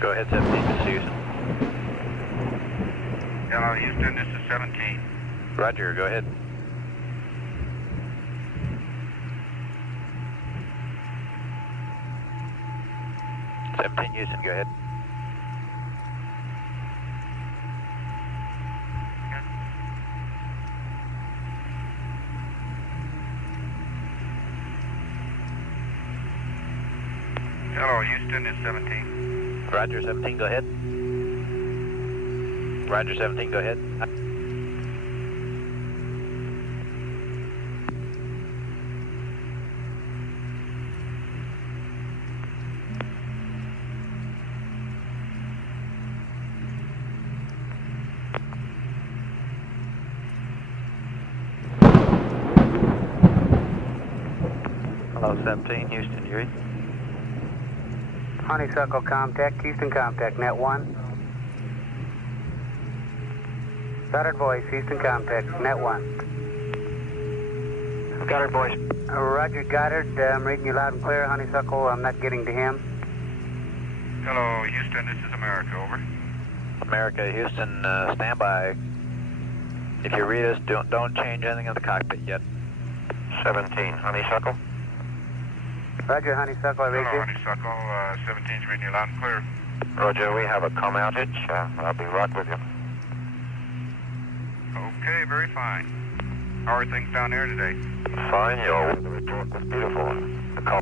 Go ahead, 17, this is Houston. Hello, Houston, this is 17. Roger, go ahead. Houston, go ahead. Hello, Houston, it's 17. Roger, 17, go ahead. Roger, 17, go ahead. Hello, 17, Houston, you read? Honeysuckle Comtech, Houston Comtech, net 1. Goddard voice, Houston Comtech, net 1. Goddard voice. Roger, Goddard, I'm reading you loud and clear. Honeysuckle, I'm not getting to him. Hello, Houston, this is America, over. America, Houston, stand by. If you read us, don't change anything in the cockpit yet. 17, Honeysuckle. Roger, Honeysuckle, I read Hello, you. Honeysuckle, 17's reading you loud and clear. Roger, we have a comm outage. I'll be right with you. Okay, very fine. How are things down there today? Fine, your weather report was beautiful. The call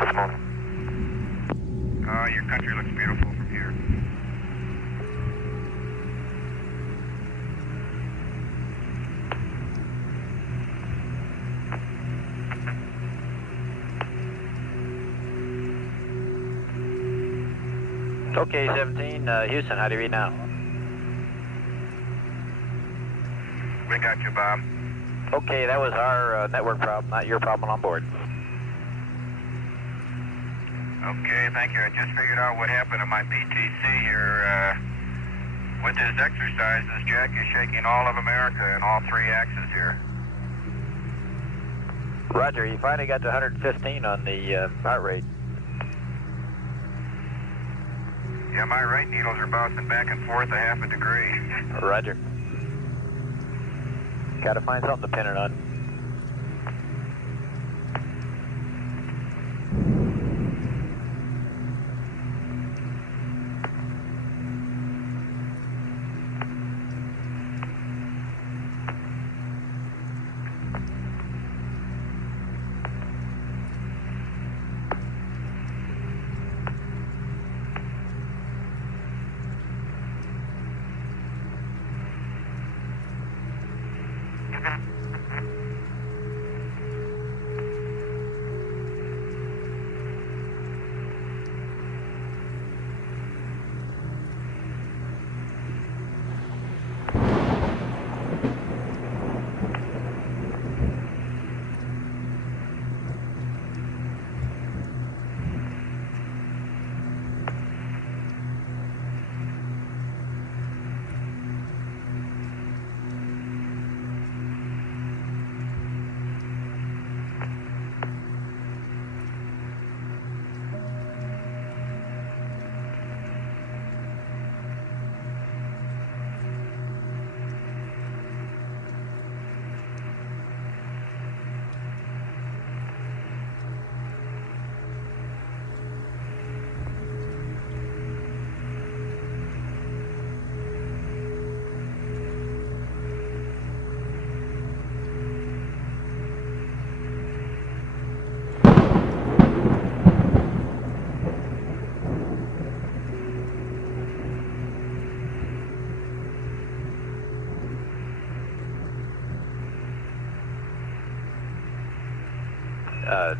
this morning. Your country looks beautiful from here. Okay, 17, Houston, how do you read now? We got you, Bob. Okay, that was our network problem, not your problem on board. Okay, thank you. I just figured out what happened to my PTC here. With this exercise, this jack is shaking all of America in all three axes here. Roger, you finally got to 115 on the heart rate. Yeah, my right needles are bouncing back and forth a half a degree. Roger. Gotta find something to pin it on.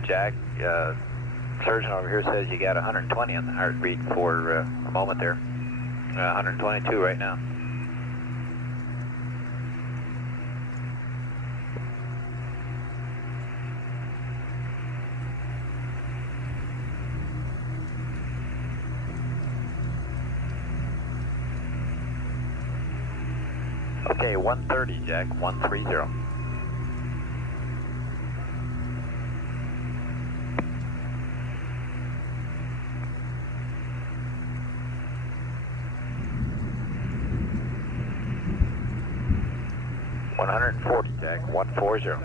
Jack, surgeon over here says you got 120 on the heartbeat for a moment there. 122 right now. Okay, 130, Jack, 130. 140, Jack, 140.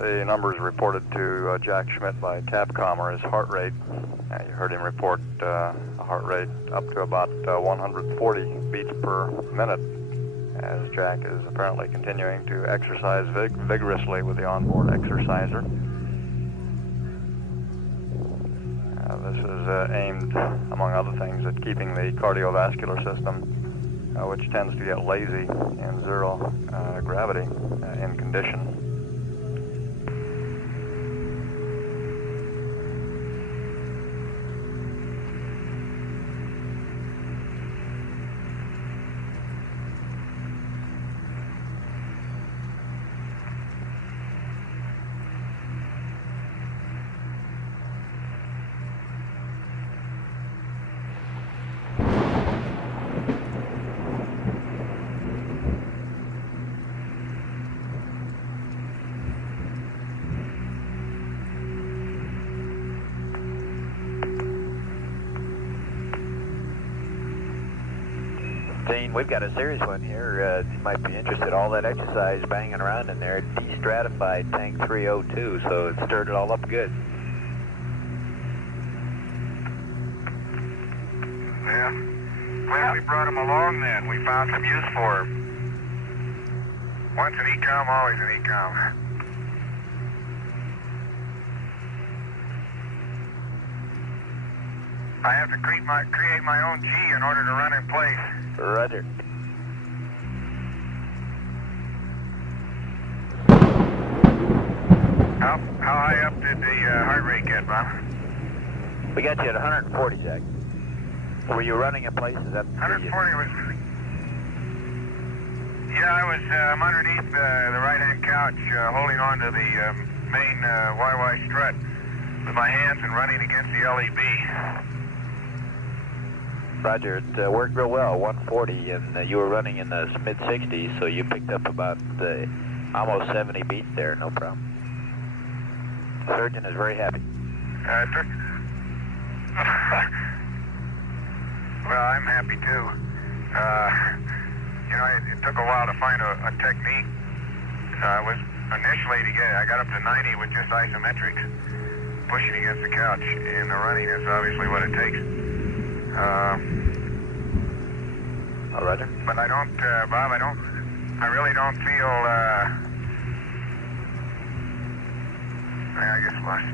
The numbers reported to Jack Schmidt by TAPCOM are his heart rate. You heard him report a heart rate up to about 140 beats per minute, as Jack is apparently continuing to exercise vigorously with the onboard exerciser. This is aimed, among other things, at keeping the cardiovascular system, which tends to get lazy in zero gravity, in condition. Dean, we've got a serious one here. You might be interested. All that exercise banging around in there de-stratified tank 302, so it stirred it all up good. Yeah. Glad we brought him along then. We found some use for him. Once an ECOM, always an ECOM. I have to create my own G in order to run in place. Roger. How high up did the heart rate get, Bob? We got you at 140, Jack. Were you running in place? Is that 140 was... Yeah, I'm underneath the right-hand couch, holding on to the main YY strut with my hands and running against the LEB. Roger, it worked real well, 140, and you were running in the mid-60s, so you picked up about almost 70 beats there, no problem. The surgeon is very happy. Well, I'm happy too. You know, it took a while to find a technique. I got up to 90 with just isometrics, pushing against the couch, and the running is obviously what it takes. All right. But I don't, Bob, I really don't feel, I guess lost.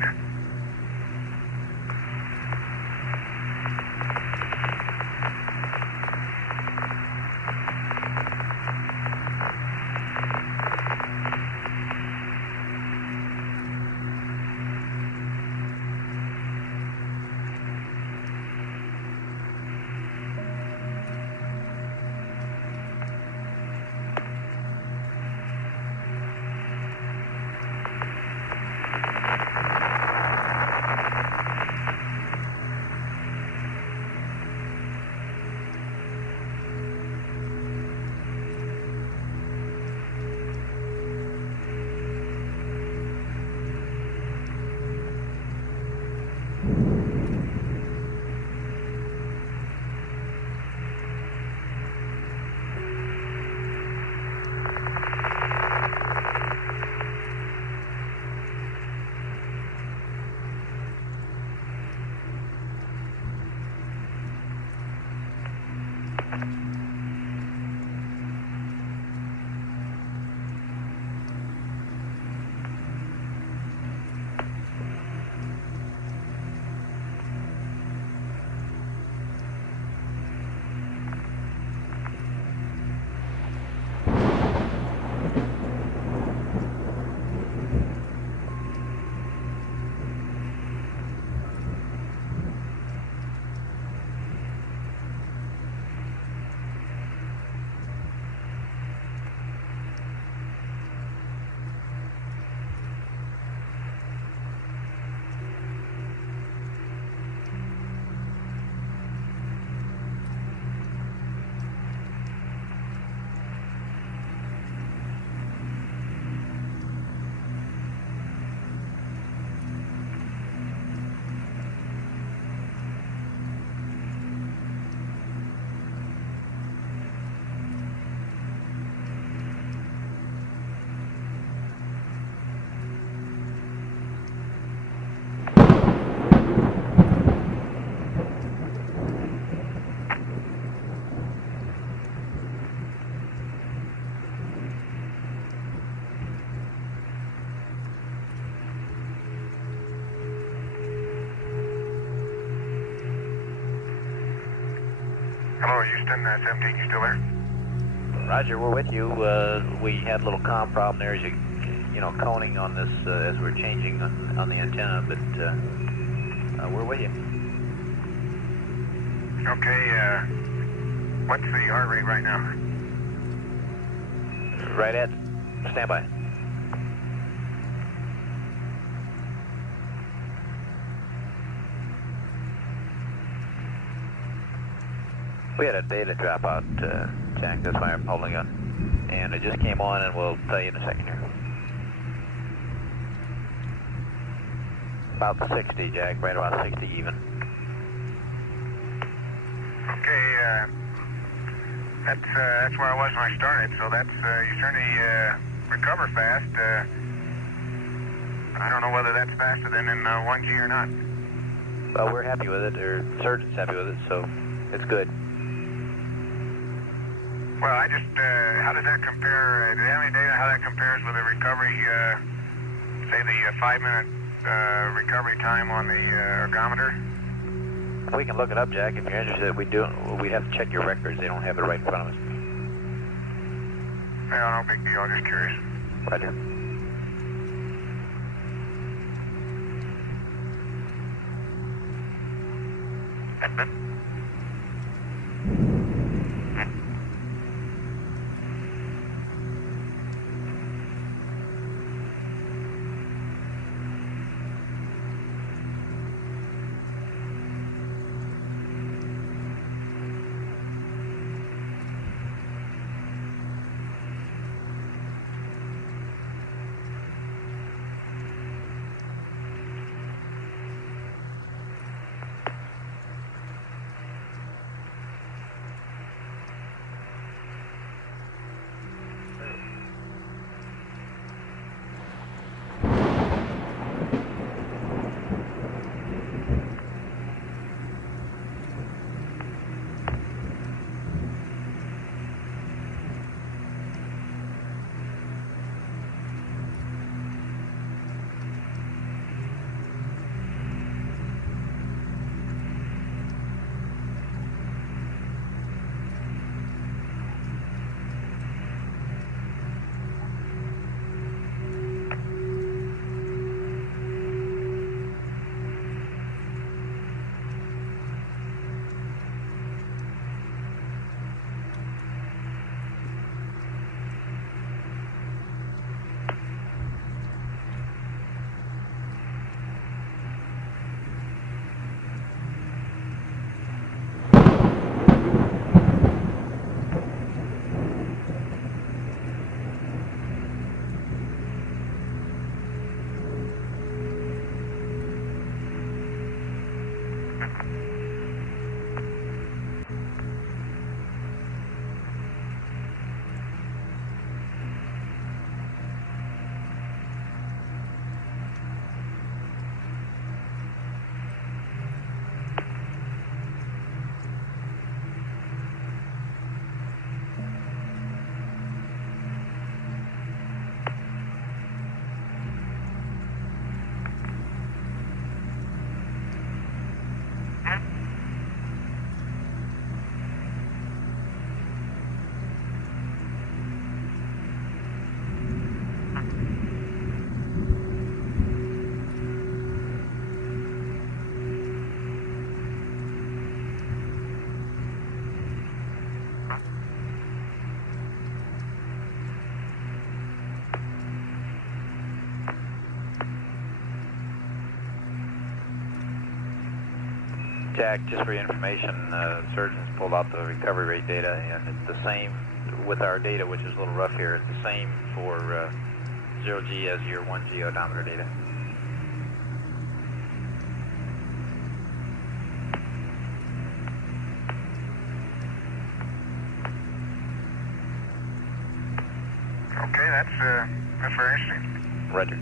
Hello, Houston, 17, you still there? Roger, we're with you. We had a little comm problem there as you know, coning on this as we're changing on the antenna, but we're with you. Okay, what's the heart rate right now? Right at standby. We had a data dropout, Jack, that's why I'm holding on. And it just came on, and we'll tell you in a second here. About 60, Jack, right about 60 even. Okay, that's where I was when I started, so that's, you certainly recover fast. I don't know whether that's faster than in 1G or not. Well, we're happy with it, or the surgeon's happy with it, so it's good. Well, how does that compare, do you have any data how that compares with the recovery, say the 5-minute recovery time on the ergometer? We can look it up, Jack, if you're interested. We'd have to check your records. They don't have it right in front of us. Well, no big deal, I'm just curious. Roger. Jack, just for your information, surgeons pulled out the recovery rate data, and it's the same with our data, which is a little rough here. It's the same for 0G as your 1G odometer data. Okay, that's very interesting. Roger.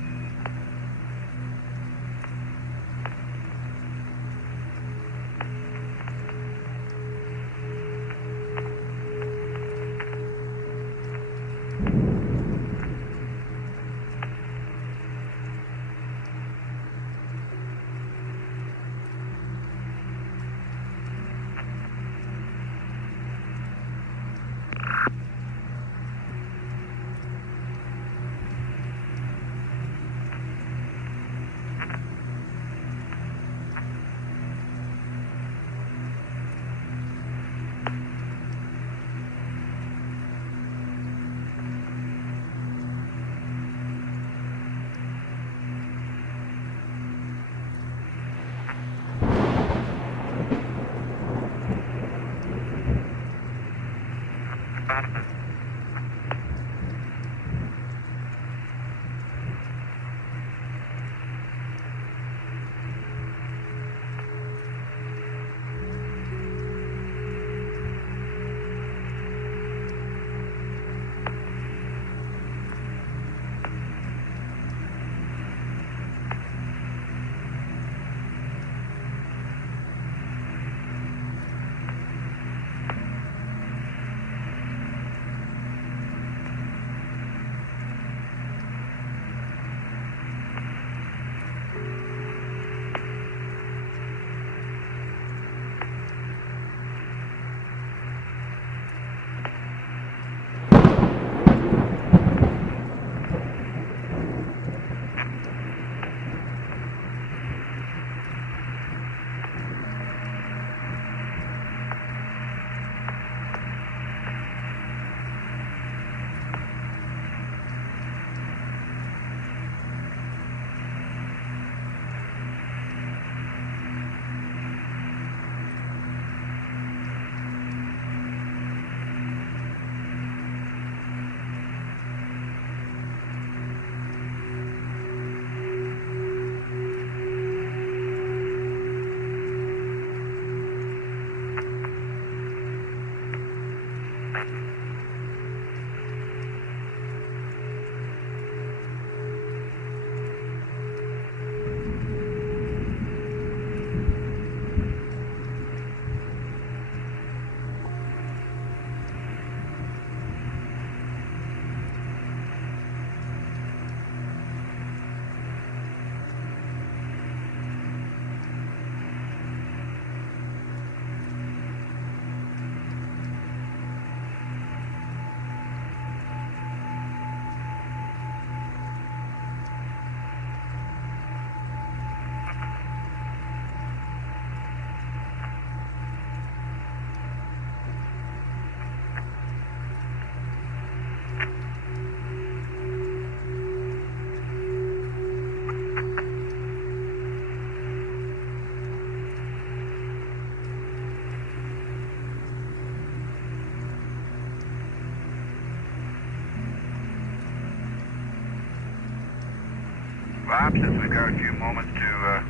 Bob, since we've got a few moments to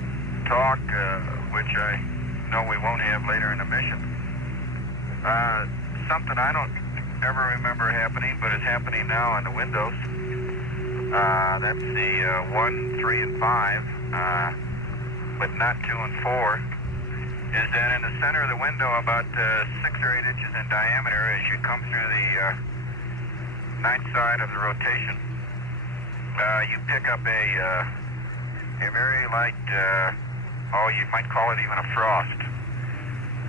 talk, which I know we won't have later in the mission. Something I don't ever remember happening, but it's happening now on the windows. That's the 1, 3, and 5, but not 2 and 4. Is that in the center of the window, about 6 or 8 inches in diameter, as you come through the ninth side of the rotation, you pick up a very light, you might call it even a frost.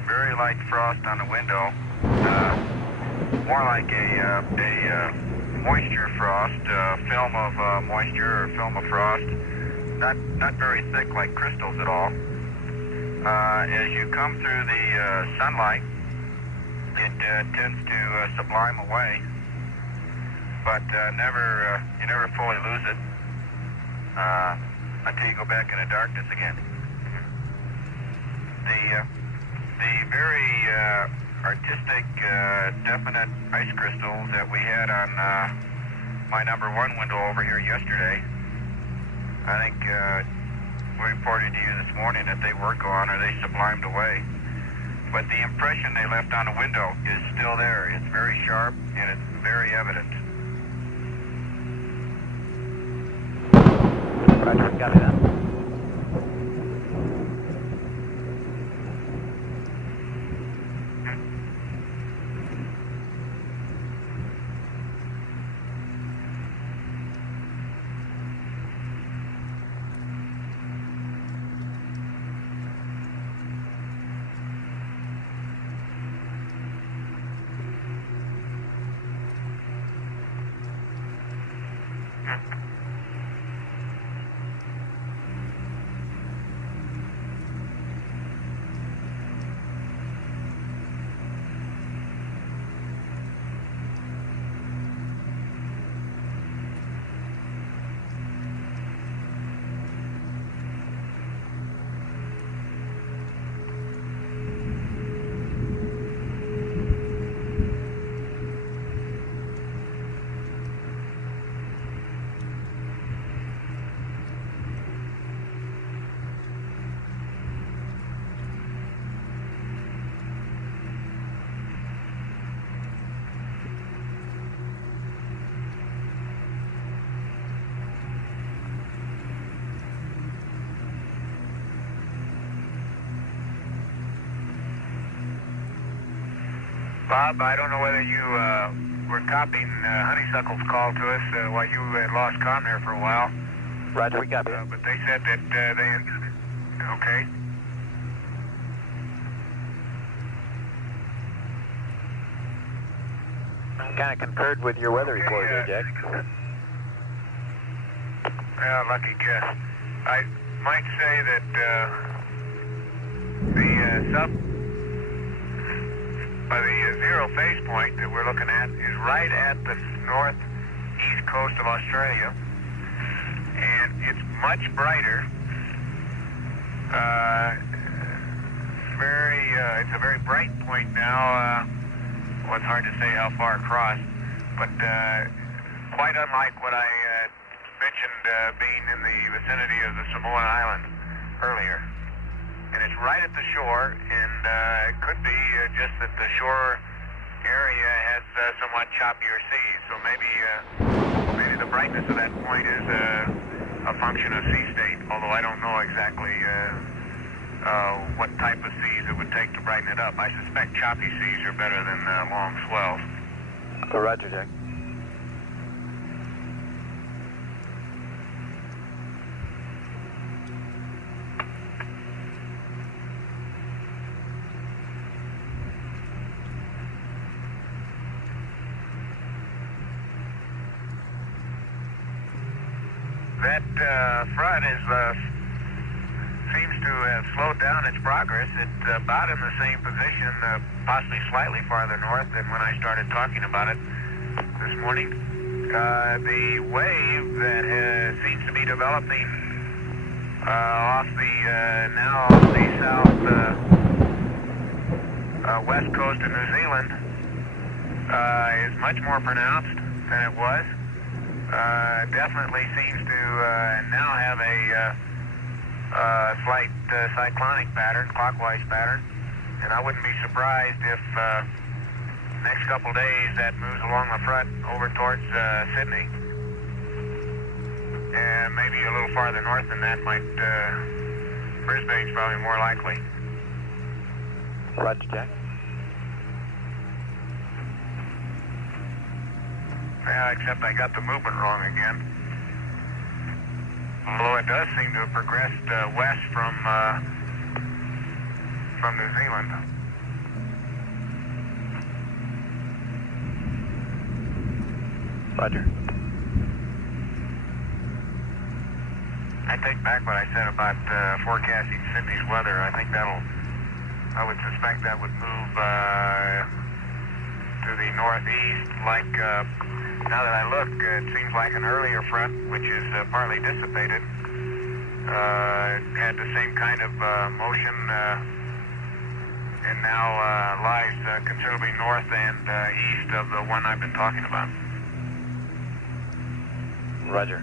Very light frost on the window, more like a moisture frost, film of moisture or film of frost, not very thick like crystals at all. As you come through the sunlight, it tends to sublime away, but you never fully lose it until you go back into darkness again. The very artistic, definite ice crystals that we had on my number 1 window over here yesterday, I think we reported to you this morning that they were gone or they sublimed away. But the impression they left on the window is still there. It's very sharp and it's very evident. Roger, copy that. Bob, I don't know whether you were copying Honeysuckle's call to us while you had lost comm there for a while. Roger, we copy. But they said that they... Okay. Kind of concurred with your weather report there, Jack. Well, lucky guess. I might say that the zero phase point that we're looking at is right at the northeast coast of Australia, and it's much brighter. It's a very bright point now. Well, it's hard to say how far across, but quite unlike what I mentioned being in the vicinity of the Samoan Islands earlier. And it's right at the shore, and it could be just that the shore area has somewhat choppier seas. So maybe the brightness of that point is a function of sea state, although I don't know exactly what type of seas it would take to brighten it up. I suspect choppy seas are better than long swells. Roger, Jack. That front seems to have slowed down its progress. It's about in the same position, possibly slightly farther north than when I started talking about it this morning. The wave that seems to be developing off the now the south west coast of New Zealand is much more pronounced than it was. Definitely seems to now have a slight cyclonic pattern, clockwise pattern, and I wouldn't be surprised if next couple days that moves along the front over towards Sydney. And maybe a little farther north than that might, Brisbane's probably more likely. Roger, Jack. Yeah, except I got the movement wrong again. Although it does seem to have progressed west from New Zealand. Roger. I take back what I said about forecasting Sydney's weather. I think I would suspect that would move to the northeast. Like, now that I look, it seems like an earlier front, which is partly dissipated, had the same kind of motion, and now lies considerably north and east of the one I've been talking about. Roger.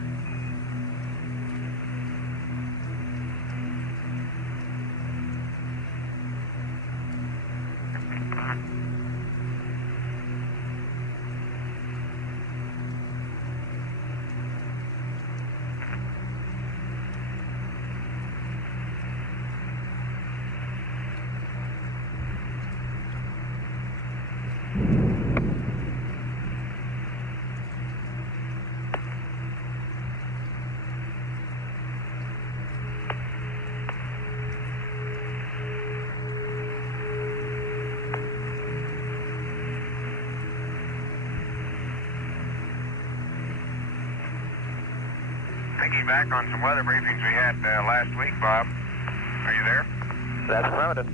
Thinking back on some weather briefings we had last week, Bob. Are you there? That's affirmative.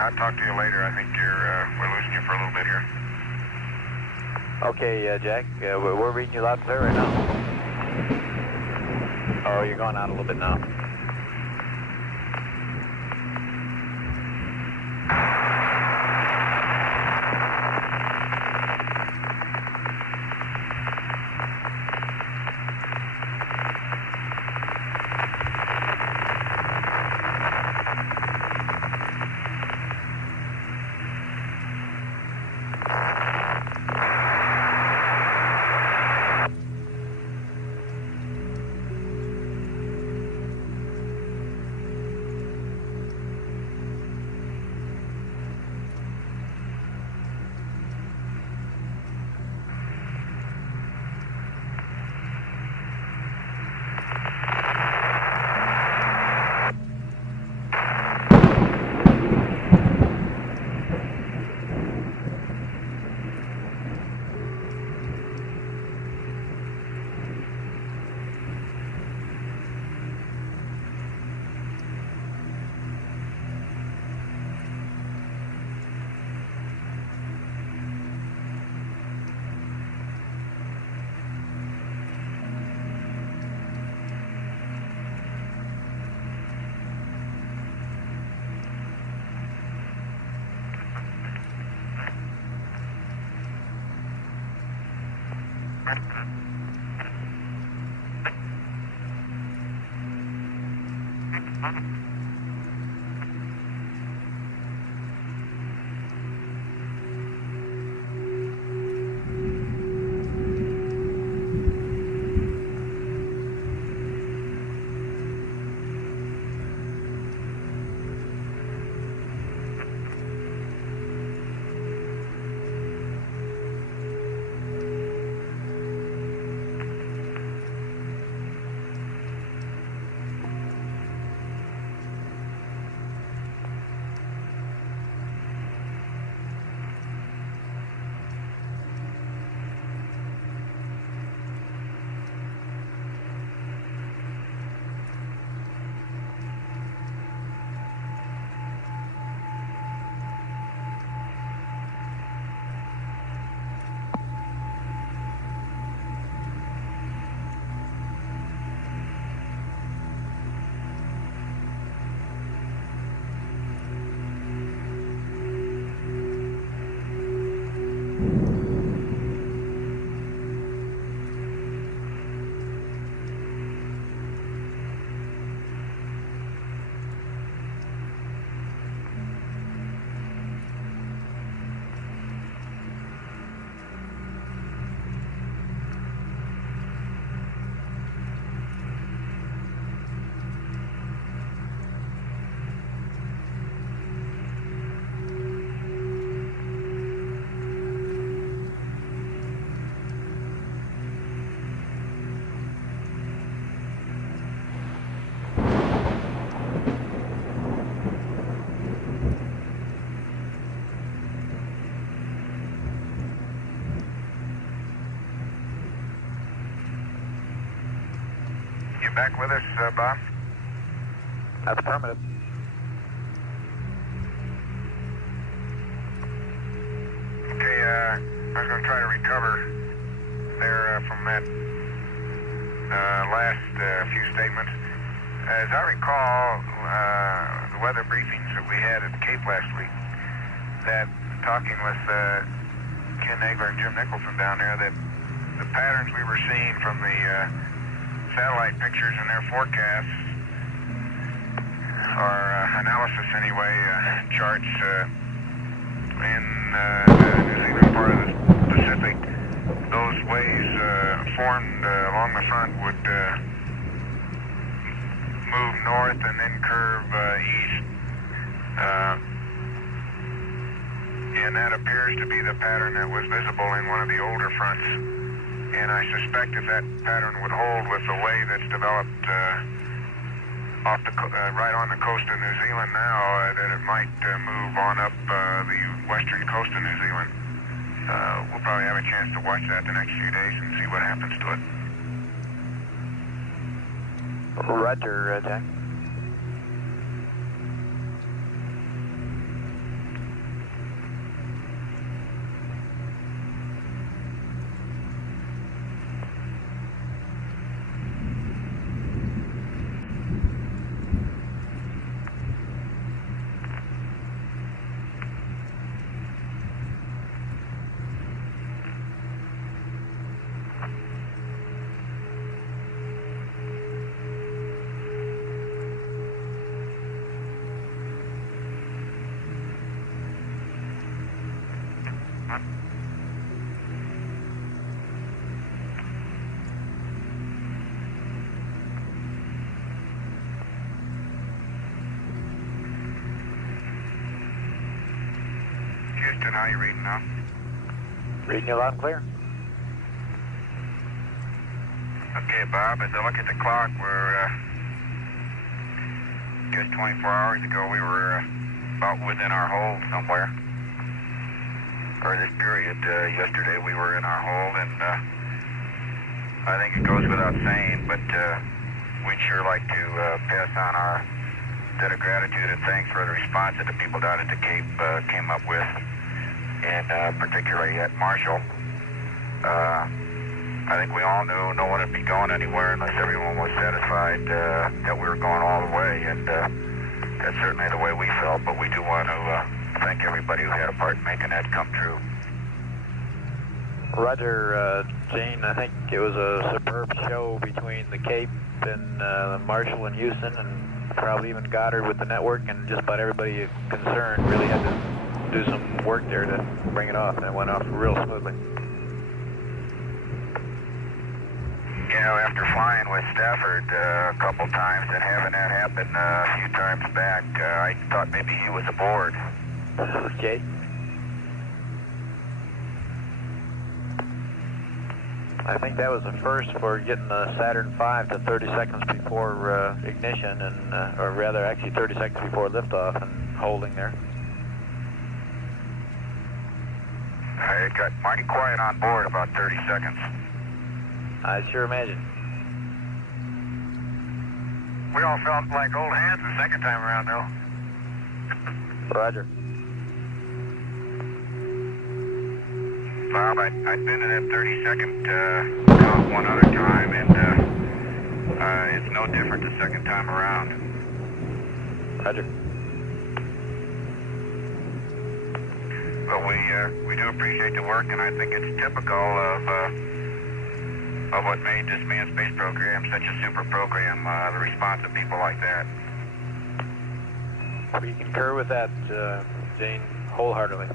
I'll talk to you later. I think we're losing you for a little bit here. Okay, Jack, we're reading you loud and clear right now. Oh, you're going out a little bit now. back with us, Bob? That's affirmative. Okay, I was going to try to recover there from that last few statements. As I recall, the weather briefings that we had at the Cape last week, that talking with Ken Nagler and Jim Nicholson down there, that the patterns we were seeing from the satellite pictures and their forecasts, or analysis anyway, charts in the New Zealand part of the Pacific, those waves formed along the front would move north and then curve east. And that appears to be the pattern that was visible in one of the older fronts. And I suspect if that pattern would hold with the way that's developed right on the coast of New Zealand now, that it might move on up the western coast of New Zealand. We'll probably have a chance to watch that the next few days and see what happens to it. Roger, Jack. Houston, how are you reading now? Reading you loud and clear. Okay, Bob, as I look at the clock, we're just 24 hours ago, we were about within our hold somewhere. Or this period, yesterday we were in our hold, and I think it goes without saying, but we'd sure like to pass on our debt of gratitude and thanks for the response that the people down at the Cape came up with, and particularly at Marshall. I think we all knew no one would be going anywhere unless everyone was satisfied that we were going all the way, and that's certainly the way we felt, but we do want to thank everybody who had a part in making that come true. Roger, Gene, I think it was a superb show between the Cape and Marshall and Houston, and probably even Goddard with the network, and just about everybody concerned really had to do some work there to bring it off, and it went off real smoothly. You know, after flying with Stafford a couple times and having that happen a few times back, I thought maybe he was aboard. Okay. I think that was the first for getting the Saturn V to 30 seconds before ignition, and or rather actually 30 seconds before liftoff and holding there. It got mighty quiet on board about 30 seconds. I sure imagine. We all felt like old hands the second time around, though. Roger. Bob, I'd been in that 30-second count one other time, and it's no different the second time around. Roger. But we do appreciate the work, and I think it's typical of what made this manned space program such a super program, the response of people like that. We concur with that, Gene, wholeheartedly.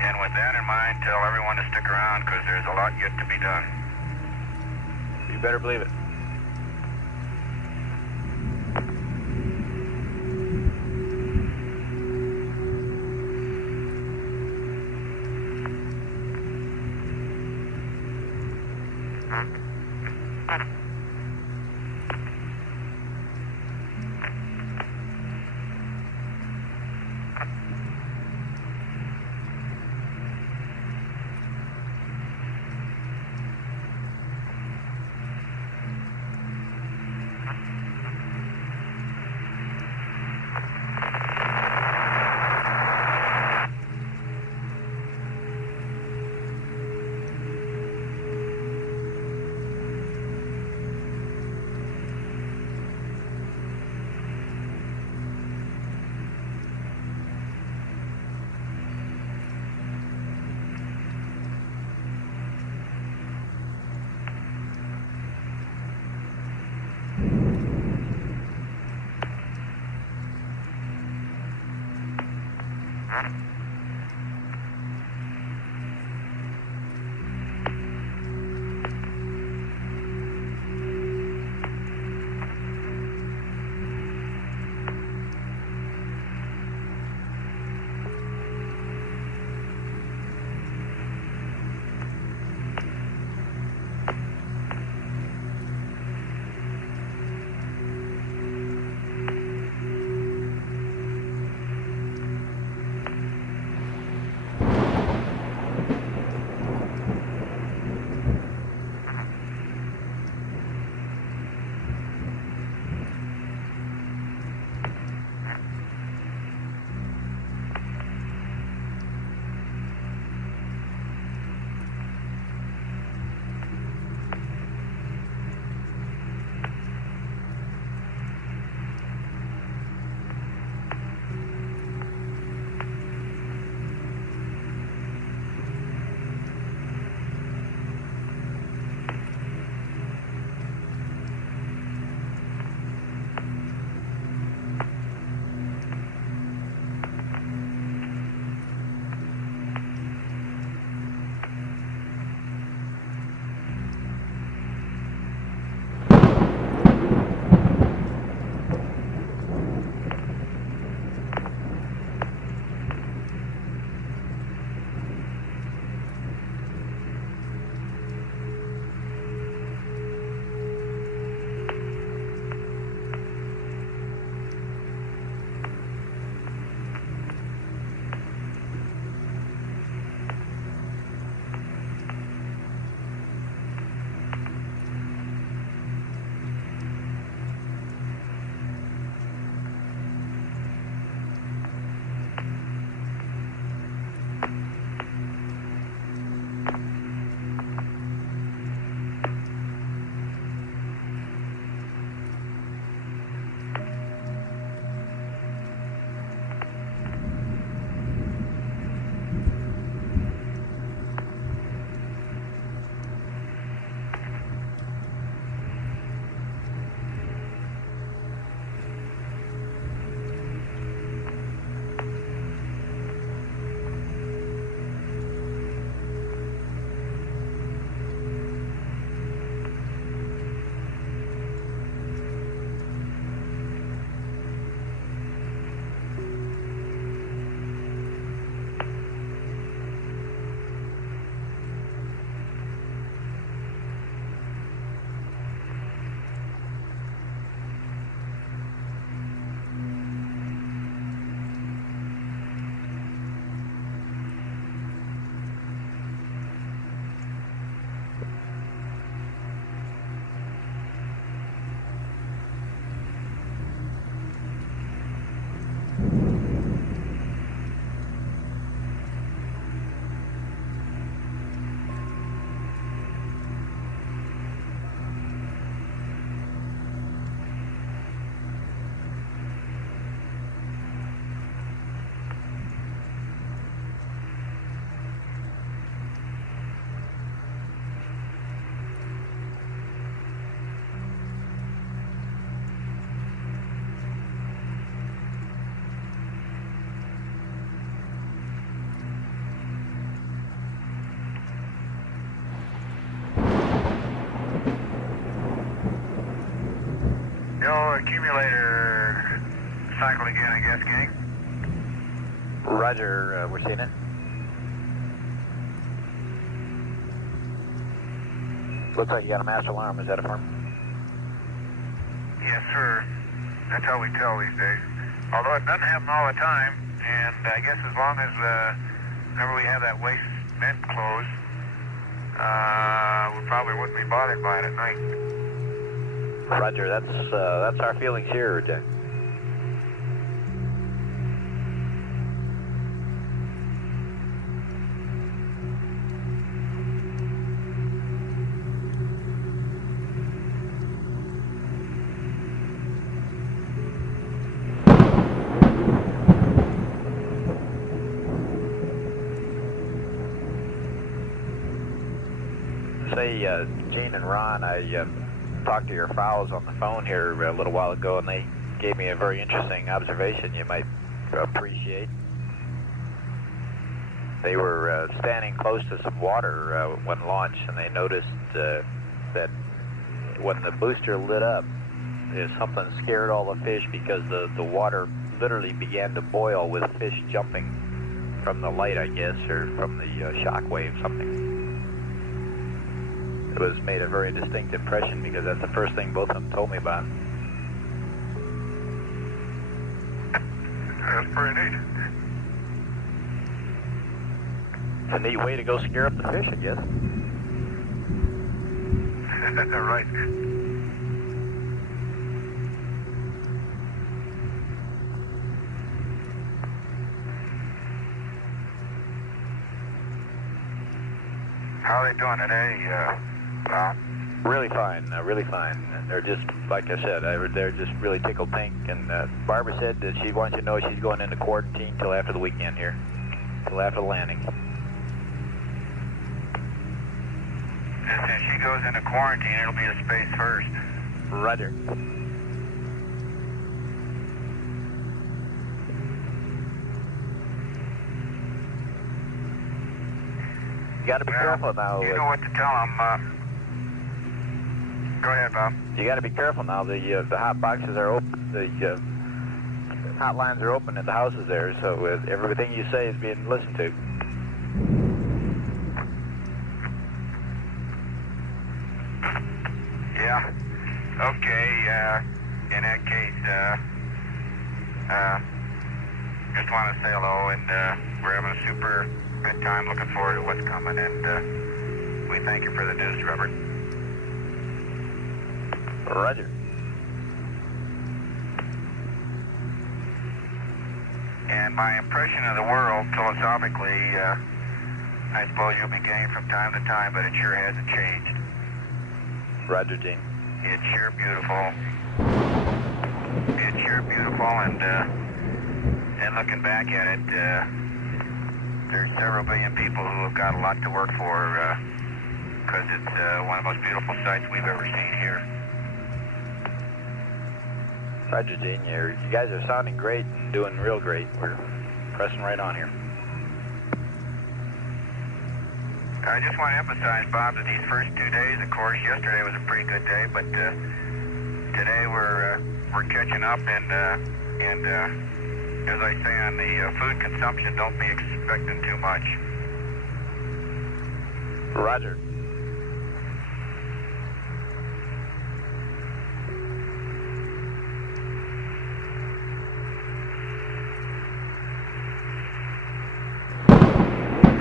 And with that in mind, tell everyone to stick around because there's a lot yet to be done. You better believe it. No accumulator cycle again, I guess, gang. Roger, we're seeing it. Looks like you got a master alarm. Is that affirm? Yes, sir. That's how we tell these days. Although it doesn't happen all the time, and I guess as long as, whenever we have that waste vent closed, we probably wouldn't be bothered by it at night. Roger, that's our feelings here, Jack. Say, Gene and Ron, I talked to your fowls on the phone here a little while ago, and they gave me a very interesting observation you might appreciate. They were standing close to some water when launched, and they noticed that when the booster lit up, something scared all the fish because the water literally began to boil with fish jumping from the light, I guess, or from the shock wave, something. It was made a very distinct impression because that's the first thing both of them told me about. That's pretty neat. It's a neat way to go scare up the fish, I guess. Right. How are they doing today, Bob? Really fine, really fine. They're just, like I said, they're just really tickled pink. And Barbara said that she wants you to know she's going into quarantine till after the weekend here, till after the landing. If she goes into quarantine, it'll be a space first. Roger. You got to be careful now. You know what to tell them. Go ahead, Bob. You got to be careful now. The hot boxes are open. The hot lines are open at the houses there, so everything you say is being listened to. Yeah. Okay. In that case, just want to say hello, and we're having a super good time. Looking forward to what's coming, and we thank you for the news, Robert. Roger. And my impression of the world, philosophically, I suppose you'll be getting from time to time, but it sure hasn't changed. Roger, Gene. It's sure beautiful. It's sure beautiful, and looking back at it, there's several billion people who have got a lot to work for, because it's one of the most beautiful sights we've ever seen here. Roger, Gene. You guys are sounding great and doing real great. We're pressing right on here. I just want to emphasize, Bob, that these first 2 days, of course, yesterday was a pretty good day, but today we're catching up, and as I say on the food consumption, don't be expecting too much. Roger.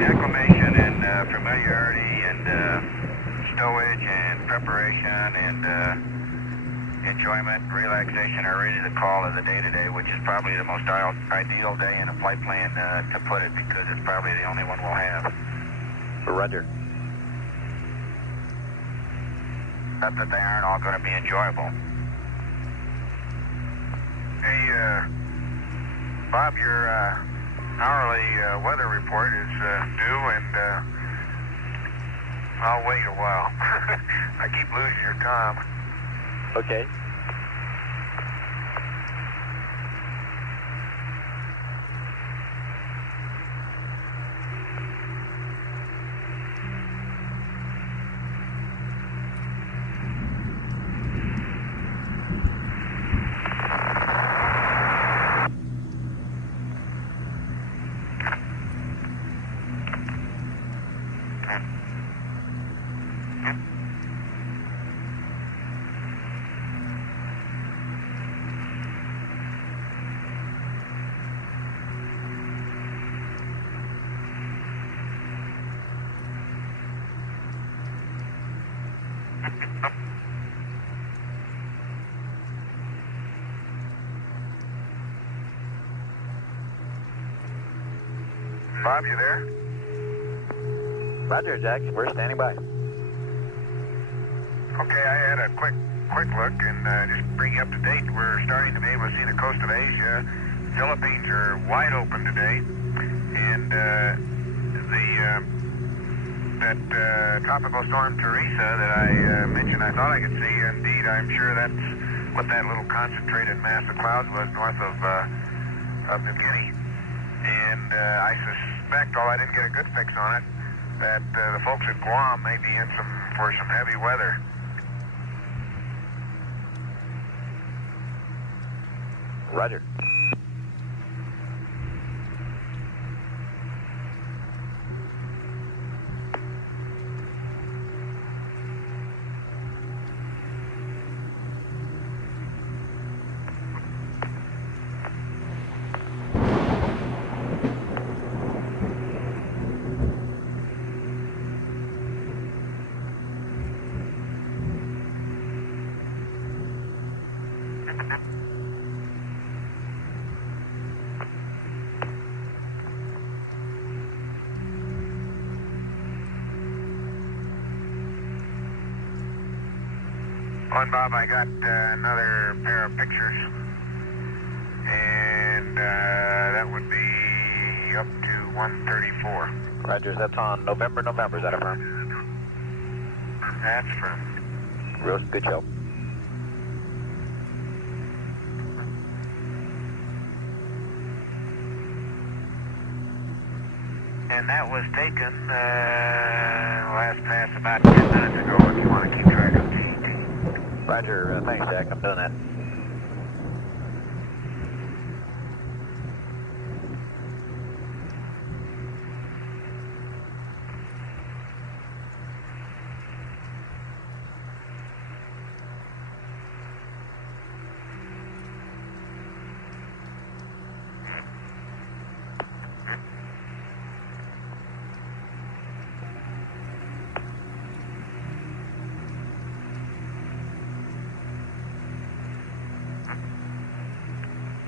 Acclimation and familiarity and stowage and preparation and enjoyment and relaxation are really the call of the day today, which is probably the most ideal day in a flight plan, to put it, because it's probably the only one we'll have. Roger. Not that they aren't all going to be enjoyable. Hey, Bob, your hourly weather report is due, and I'll wait a while. I keep losing your com. Okay. Bob, you there? Roger, Jack. We're standing by. Okay, I had a quick look and just bring you up to date. We're starting to be able to see the coast of Asia. Philippines are wide open today, and that tropical storm Teresa that I mentioned, I thought I could see. Indeed, I'm sure that's what that little concentrated mass of clouds was north of New Guinea. And I suspect, although I didn't get a good fix on it, that the folks at Guam may be in for some heavy weather. Roger. On, Bob, I got another pair of pictures, and that would be up to 134. Roger, that's on November, is that a firm? That's firm. Real good show. And that was taken last pass about 10 minutes ago, if you want to keep track of the... Roger, thanks, Jack. I'm doing that.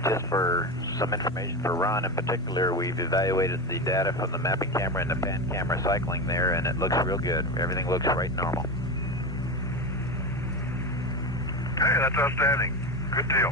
Just for some information for Ron in particular, we've evaluated the data from the mapping camera and the pan camera cycling there, and it looks real good. Everything looks right normal. Hey, that's outstanding. Good deal.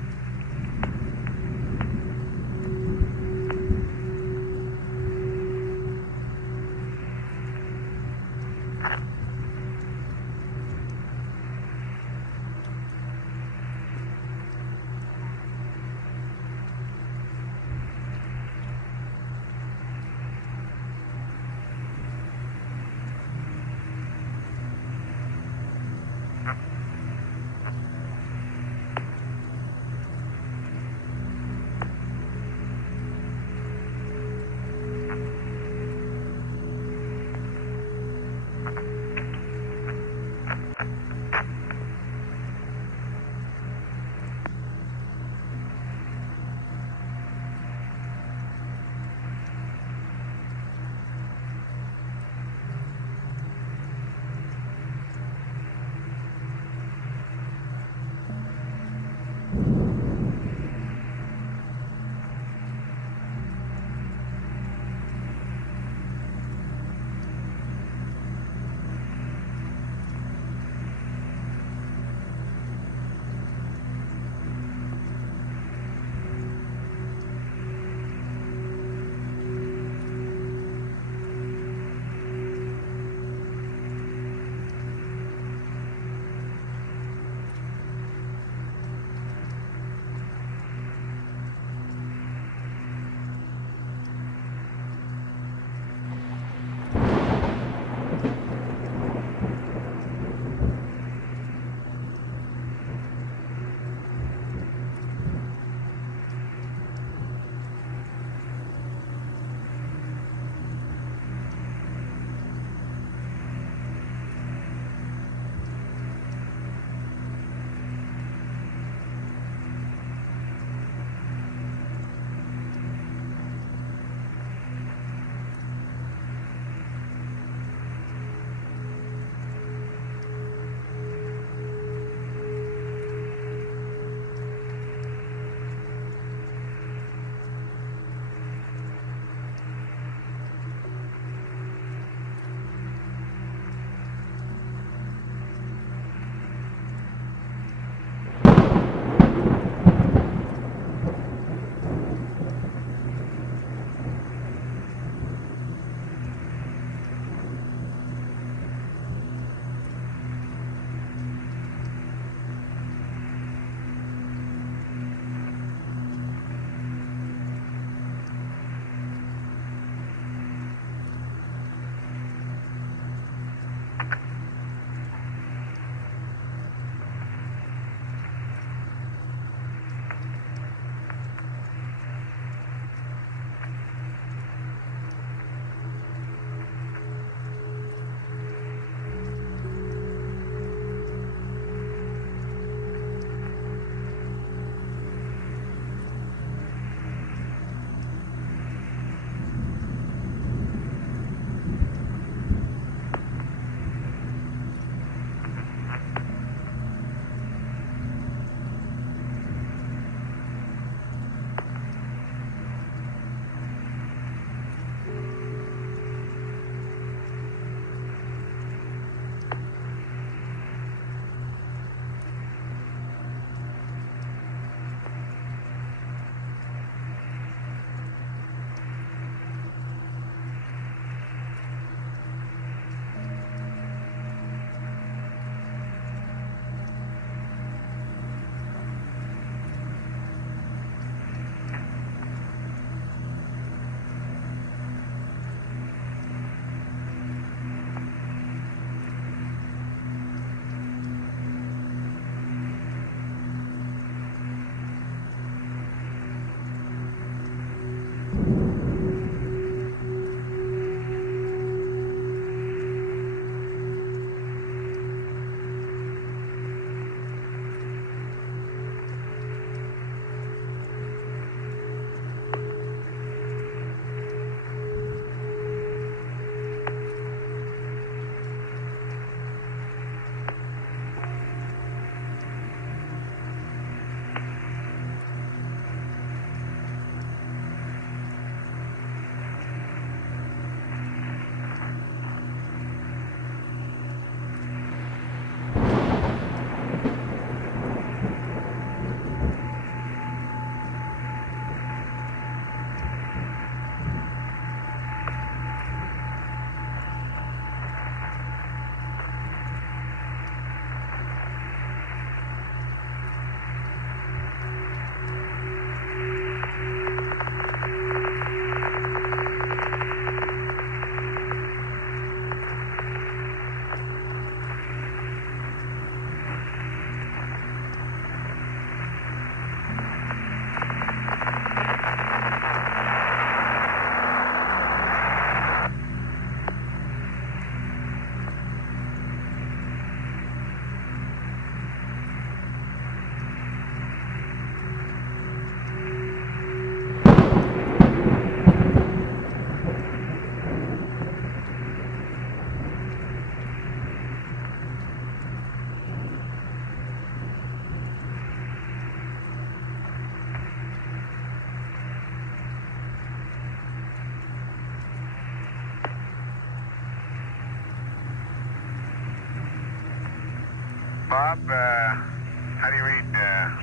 Bob, how do you read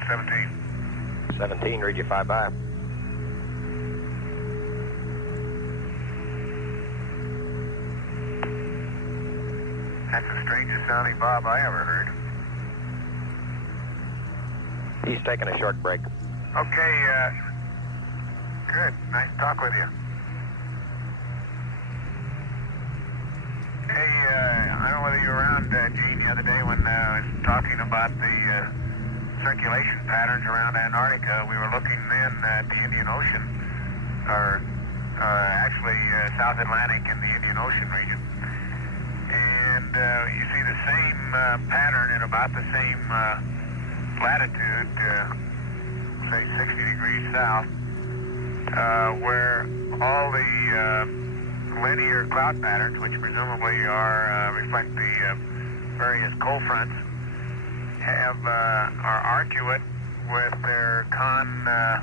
17? 17, read you 5 by. That's the strangest sounding Bob I ever heard. He's taking a short break. Okay, good. Nice to talk with you. Hey, I don't know whether you were around, Gene, the other day when I was talking about the circulation patterns around Antarctica. We were looking then at the Indian Ocean, or actually South Atlantic and the Indian Ocean region. And you see the same pattern at about the same latitude, say 60 degrees south, where all the linear cloud patterns, which presumably reflect the various cold fronts, are arcuate with their convex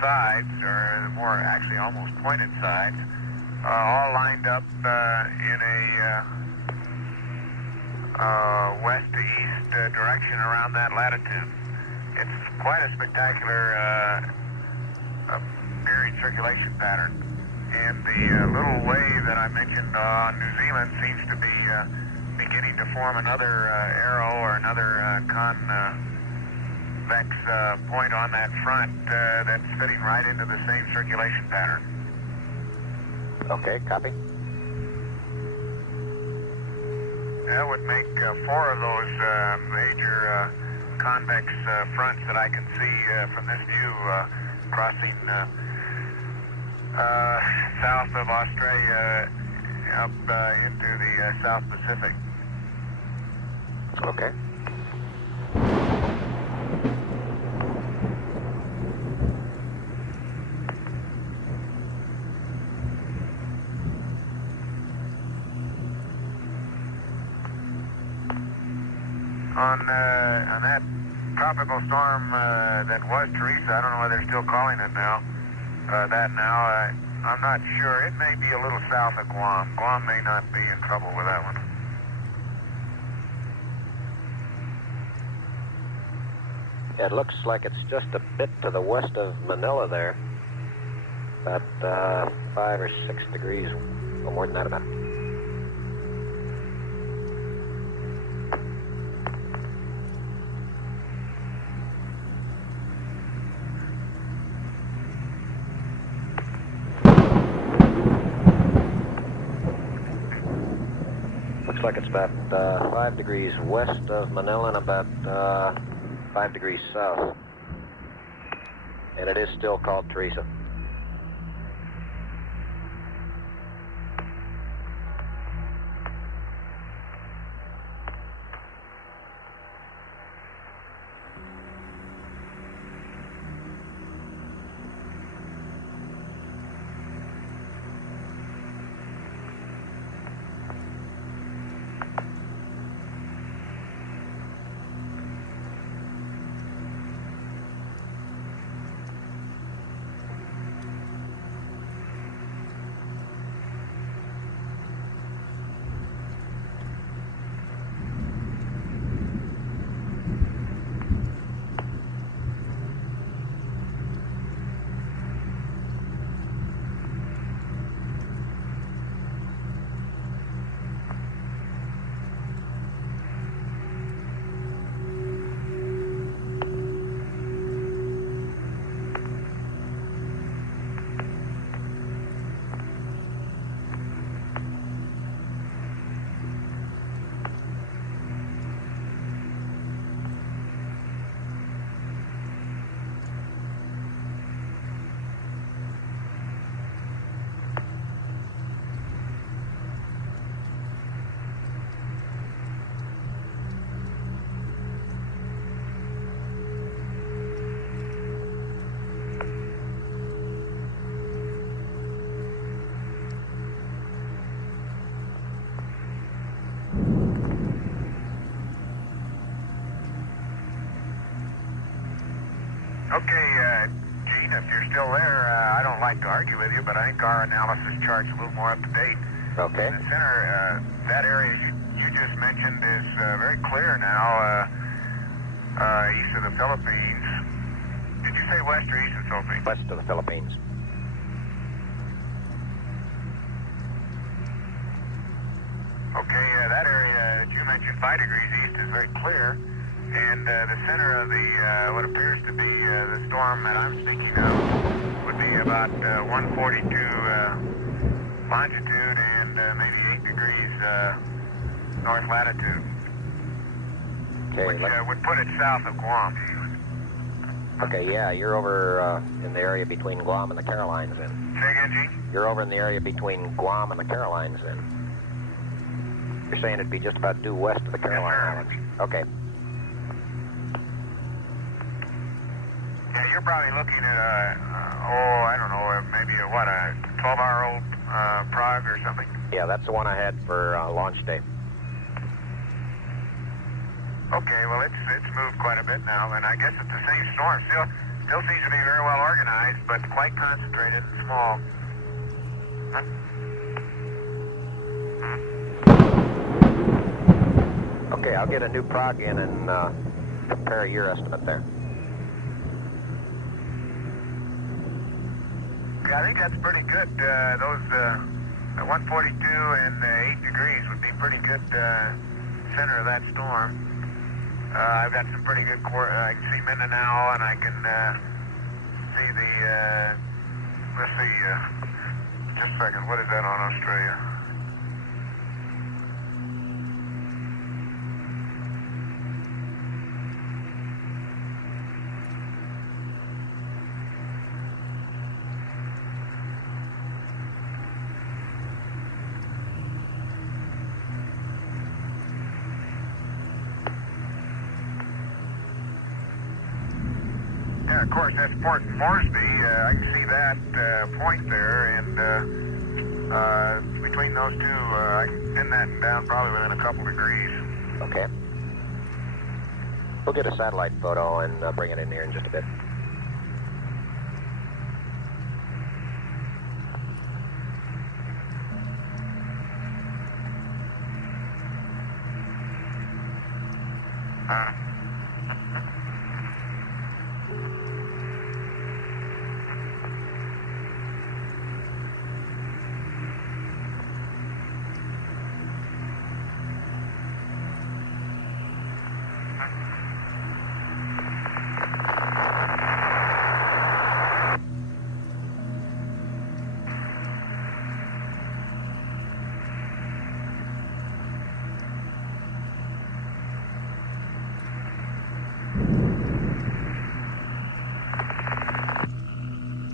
sides, or more actually almost pointed sides, all lined up in a west to east direction around that latitude. It's quite a spectacular period circulation pattern. And the little wave that I mentioned on New Zealand seems to be beginning to form another arrow or another convex point on that front that's fitting right into the same circulation pattern. Okay, copy. That would make 4 of those major convex fronts that I can see from this view crossing south of Australia up into the South Pacific. Okay. On that tropical storm that was Teresa, I don't know whether they're still calling it now. I'm not sure. It may be a little south of Guam. Guam may not be in trouble with that one. It looks like it's just a bit to the west of Manila there. About 5 or 6 degrees, or more than that about. Looks like it's about 5 degrees west of Manila and about 5 degrees south. And it is still called Teresa. Okay, Gene, if you're still there, I don't like to argue with you, but I think our analysis chart's a little more up to date. Okay. In the center, that area you just mentioned is very clear now, east of the Philippines. Did you say west or east of the Philippines? West of the Philippines. Okay, that area that you mentioned, 5 degrees east, is very clear. And the center of the what appears to be the storm that I'm speaking of would be about 142 longitude and maybe 8 degrees north latitude, Okay. which would put it south of Guam. Okay, yeah, you're over in the area between Guam and the Carolines then. Say again, Gene? You're over in the area between Guam and the Carolines then. You're saying it'd be just about due west of the Caroline sir. Islands. Okay. Yeah, you're probably looking at I don't know, maybe a 12-hour-old Prague or something. Yeah, that's the one I had for launch day. Okay, well, it's moved quite a bit now, and I guess it's the same storm. Still seems to be very well organized, but quite concentrated and small. Huh? Okay, I'll get a new prog in and compare your estimate there. Yeah, I think that's pretty good. Those 142 and 8 degrees would be pretty good center of that storm. I've got some pretty good I can see Mindanao, and I can see the, let's see, just a second, what is that on Australia? Yeah, of course, that's Port Moresby. I can see that point there, and between those two, I can pin that down probably within a couple degrees. Okay. We'll get a satellite photo and bring it in here in just a bit.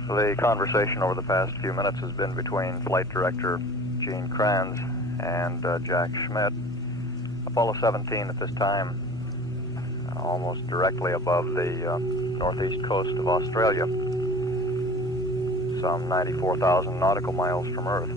The conversation over the past few minutes has been between Flight Director Gene Kranz and Jack Schmitt. Apollo 17 at this time, almost directly above the northeast coast of Australia, some 94,000 nautical miles from Earth.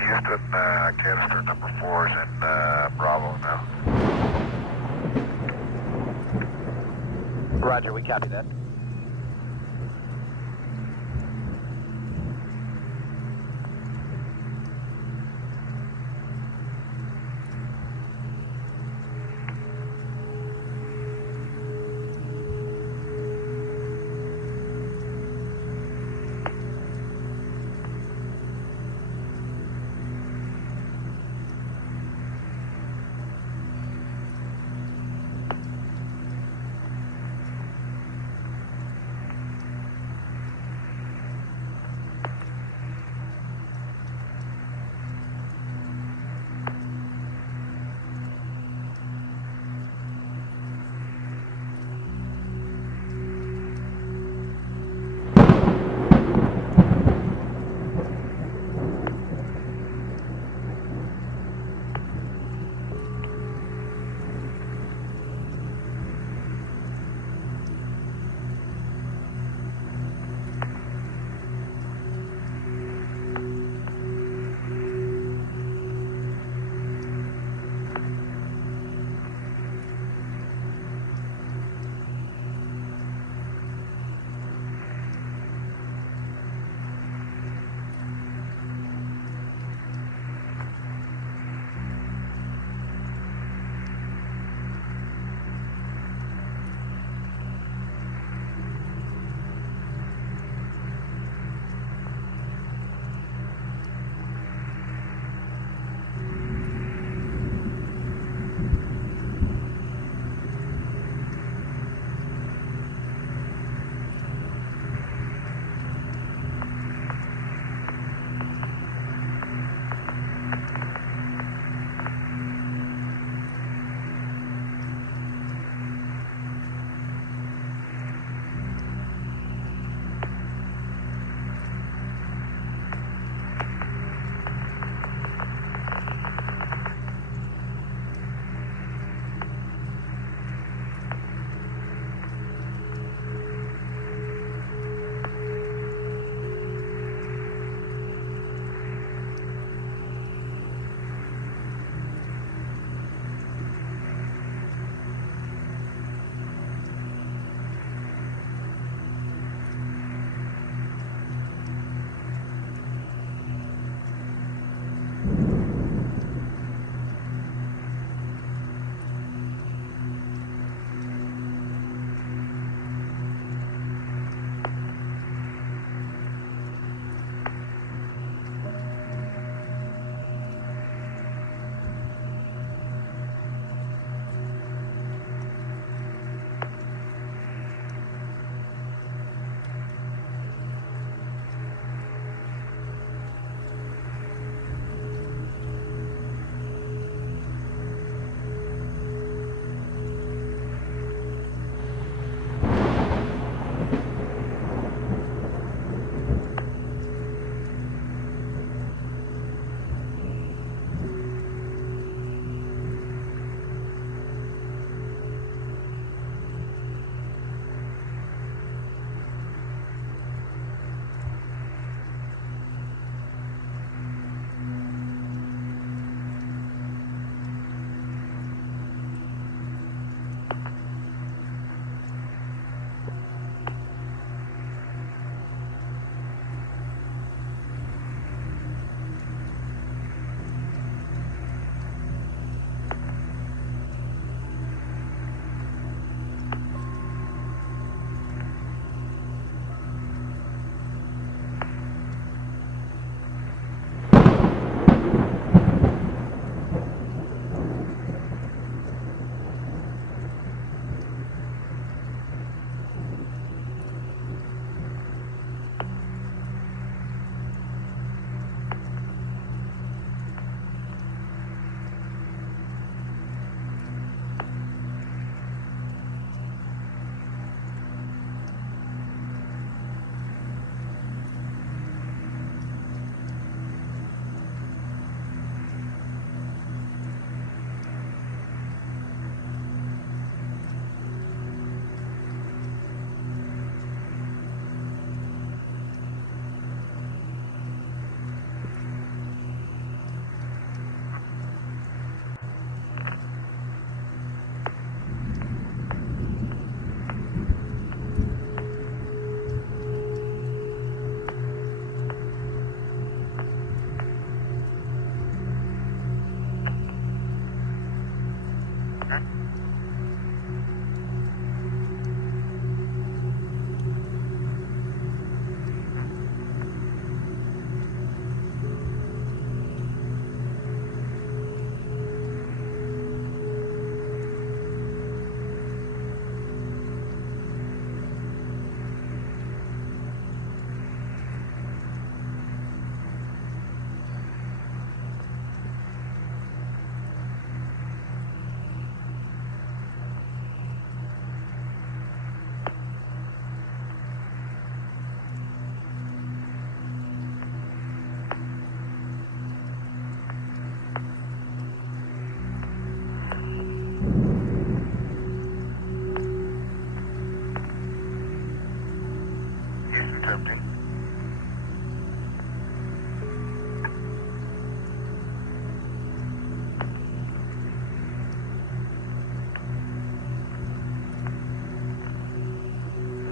Houston, canister number 4 is in Bravo now. Roger, we copy that.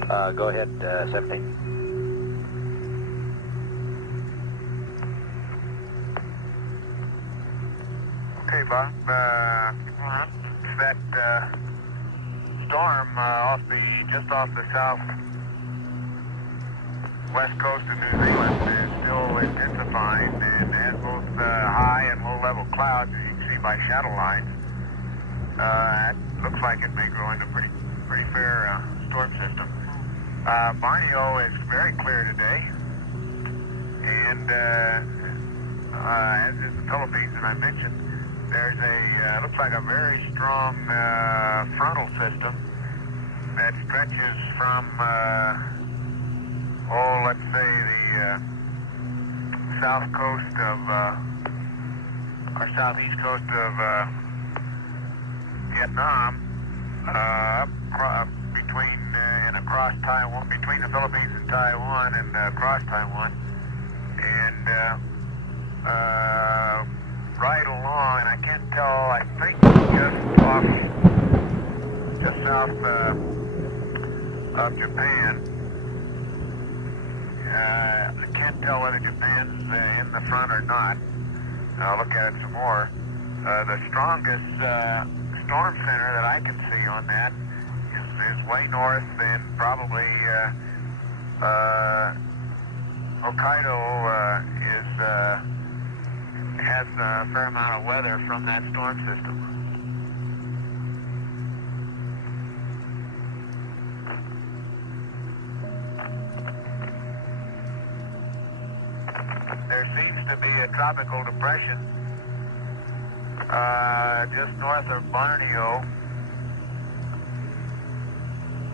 Go ahead, 17. Okay, Bob. It's that storm just off the southwest coast of New Zealand is still intensifying and has both high and low level clouds, as you can see by shadow lines. It looks like it may grow into a pretty fair storm system. Borneo is very clear today, and as is the Philippines that I mentioned, there's looks like a very strong frontal system that stretches from, let's say the south coast of, or southeast coast of Vietnam, between and across Taiwan, between the Philippines and Taiwan, and across Taiwan, and right along, and I can't tell, I think just south of Japan. I can't tell whether Japan's in the front or not. I'll look at it some more. The strongest storm center that I can see on that is way north, and probably Hokkaido has a fair amount of weather from that storm system. There seems to be a tropical depression just north of Borneo.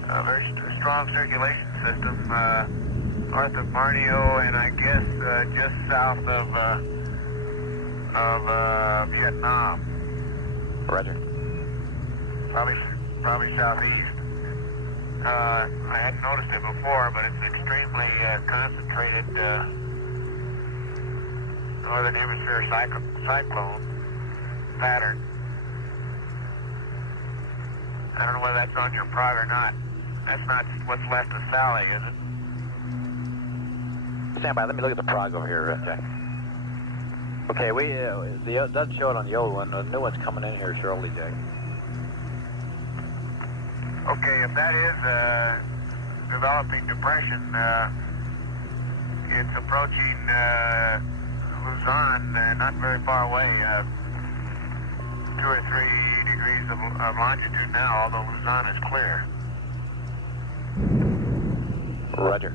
A very strong circulation system north of Borneo, and I guess just south of Vietnam. Roger. Probably southeast. I hadn't noticed it before, but it's an extremely concentrated northern hemisphere cyclone pattern. I don't know whether that's on your prog or not. That's not what's left of Sally, is it? Stand by. Let me look at the prog over here, Jack. Okay, it doesn't show it on the old one. The new one's coming in here shortly, Jack. Okay, if that is a developing depression, it's approaching Luzon, not very far away, 2 or 3 degrees of longitude now, although Luzon is clear. Roger.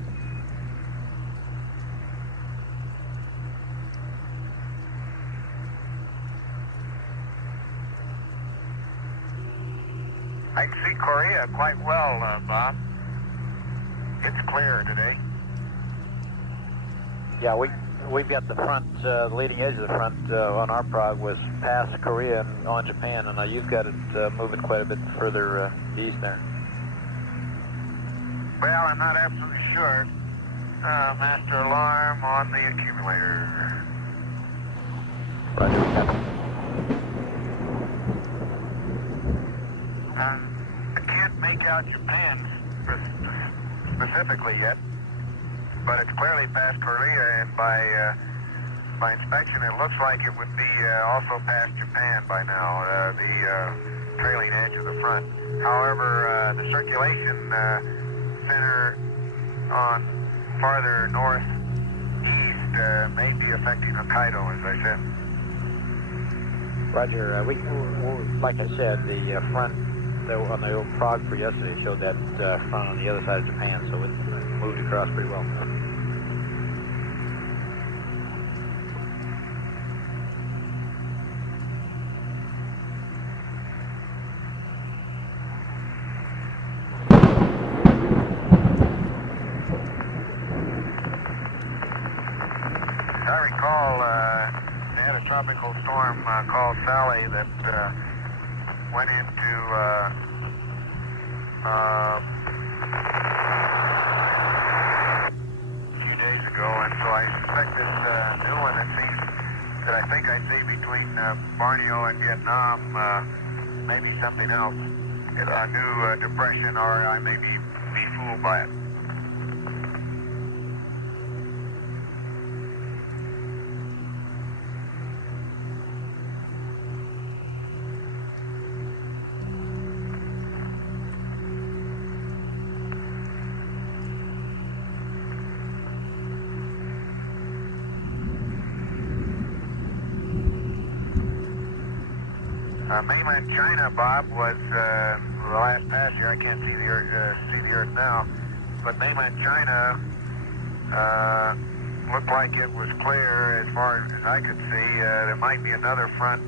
I can see Korea quite well, Bob. It's clear today. Yeah, we've got the front, the leading edge of the front on our prog was past Korea and on Japan, and you've got it moving quite a bit further east there. Well, I'm not absolutely sure. Master alarm on the accumulator. Roger. I can't make out Japan specifically yet, but it's clearly past Korea, and by inspection it looks like it would be also past Japan by now, the trailing edge of the front. However, the circulation center on farther northeast may be affecting Hokkaido, as I said. Roger. Like I said, the front on the old prog for yesterday showed that front on the other side of Japan, so it moved across pretty well. I recall they had a tropical storm called Sally that went into a few days ago, and so I suspect this new one that I think I see between Borneo and Vietnam may be something else. A new depression, or I may be fooled by it. Mainland China, Bob, was the last pass here. I can't see the Earth now, but mainland China looked like it was clear as far as I could see. There might be another front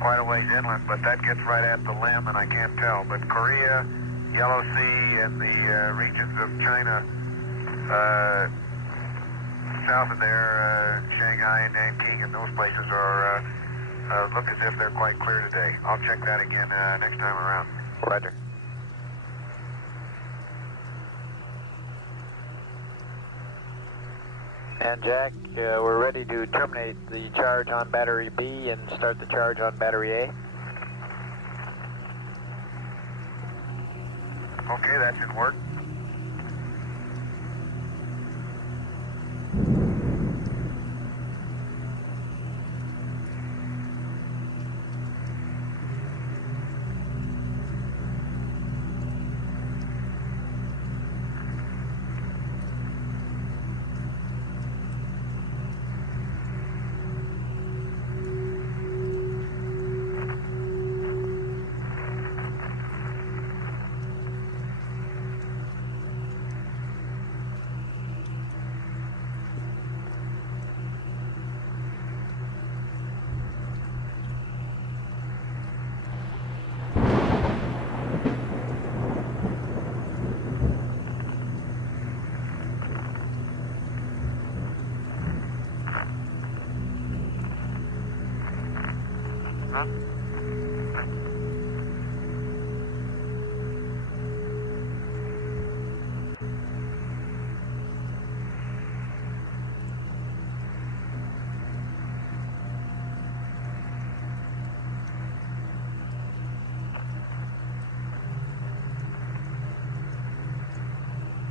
quite a ways inland, but that gets right at the limb, and I can't tell. But Korea, Yellow Sea, and the regions of China south of there, Shanghai and Nanking, and those places are. Look as if they're quite clear today. I'll check that again next time around. Roger. And Jack, we're ready to terminate the charge on battery B and start the charge on battery A. Okay, that's in work.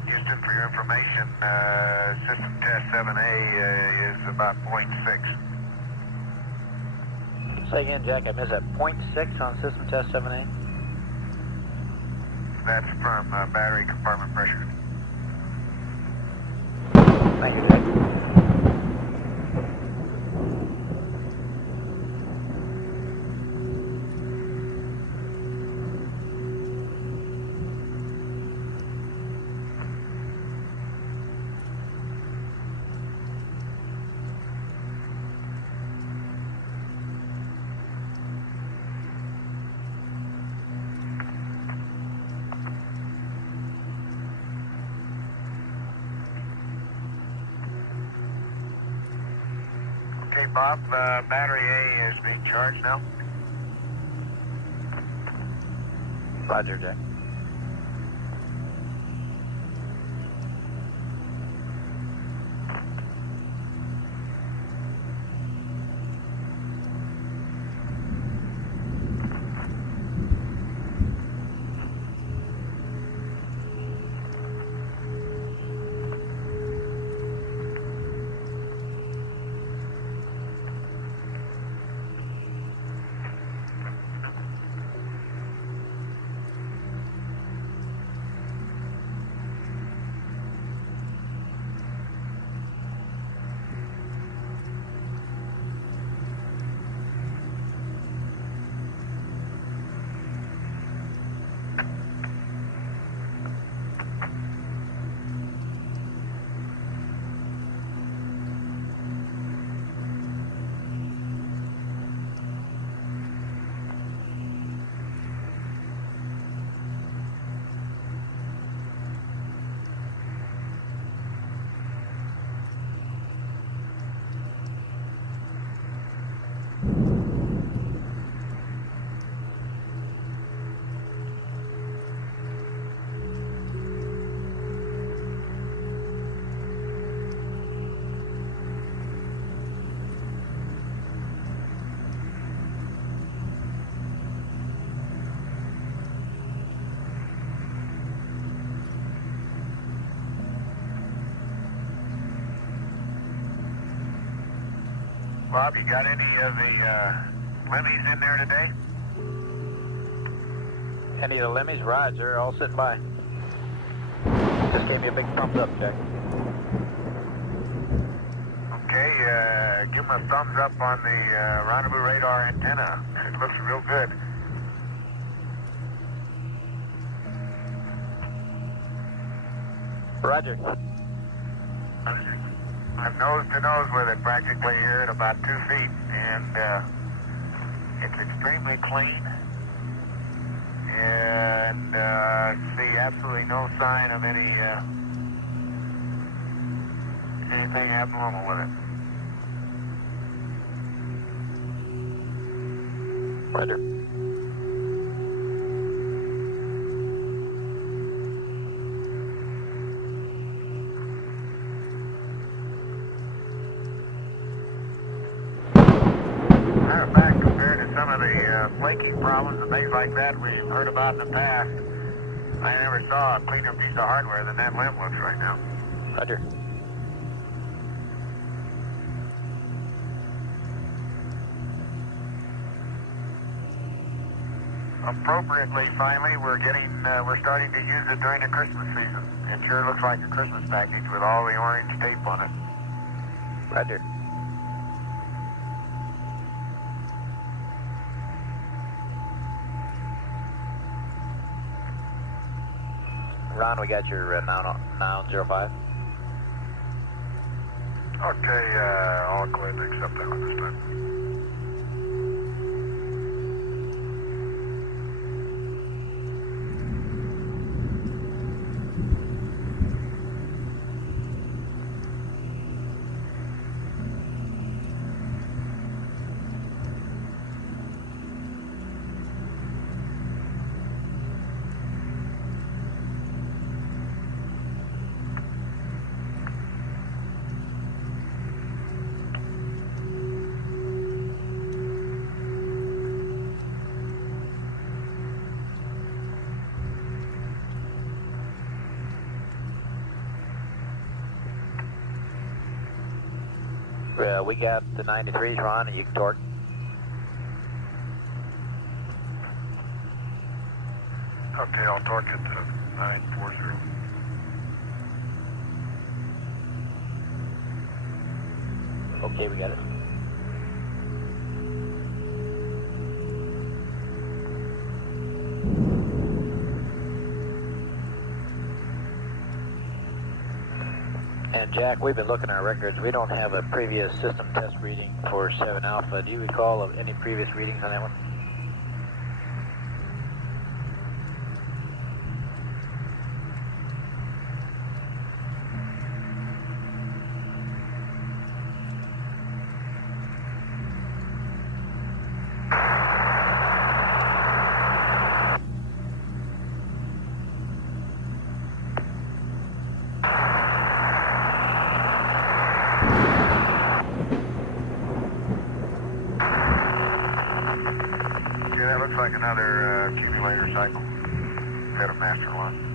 Houston, for your information, system test 7A is about 0.6. Say again, Jack, I missed that. 0.6 on system test 7A? That's from battery compartment pressure. Thank you, Jack. Okay, Bob, battery A is being charged now. Roger, Jack. Bob, you got any of the Lemmies in there today? Any of the Lemmies? Roger, all sitting by. Just gave me a big thumbs up, Jack. Okay, give them a thumbs up on the rendezvous radar antenna. It looks real good. Roger. I'm nose to nose with it practically here at about 2 feet, and it's extremely clean, and see absolutely no sign of anything abnormal with it. Roger. Matter of fact, compared to some of the flaking problems and things like that we've heard about in the past, I never saw a cleaner piece of hardware than that limb looks right now. Roger. Appropriately, finally, we're starting to use it during the Christmas season. It sure looks like a Christmas package with all the orange tape on it. Roger. Ron, we got your noun 05. Okay, I'll go ahead and accept that one this time. We got the 93s, Ron, and you can torque. Okay, I'll torque it to 940. Okay, we got it. And Jack, we've been looking at our records. We don't have a previous system test reading for 7 Alpha. Do you recall of any previous readings on that one? Yeah, that looks like another accumulator cycle. Head of master one.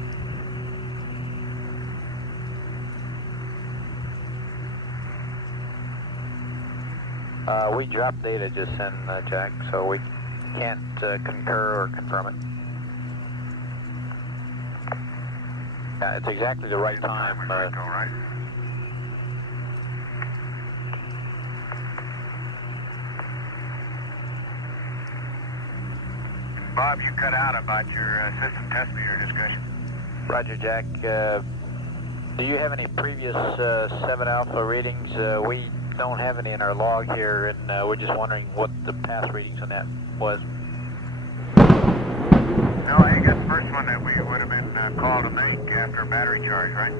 We dropped data just in, Jack, so we can't concur or confirm it. Yeah, it's exactly the right time. Right? Bob, you cut out about your system test meter discussion. Roger, Jack. Do you have any previous 7 Alpha readings? We don't have any in our log here, and we're just wondering what the past readings on that was. No, I think that's the first one that we would have been called to make after a battery charge, right?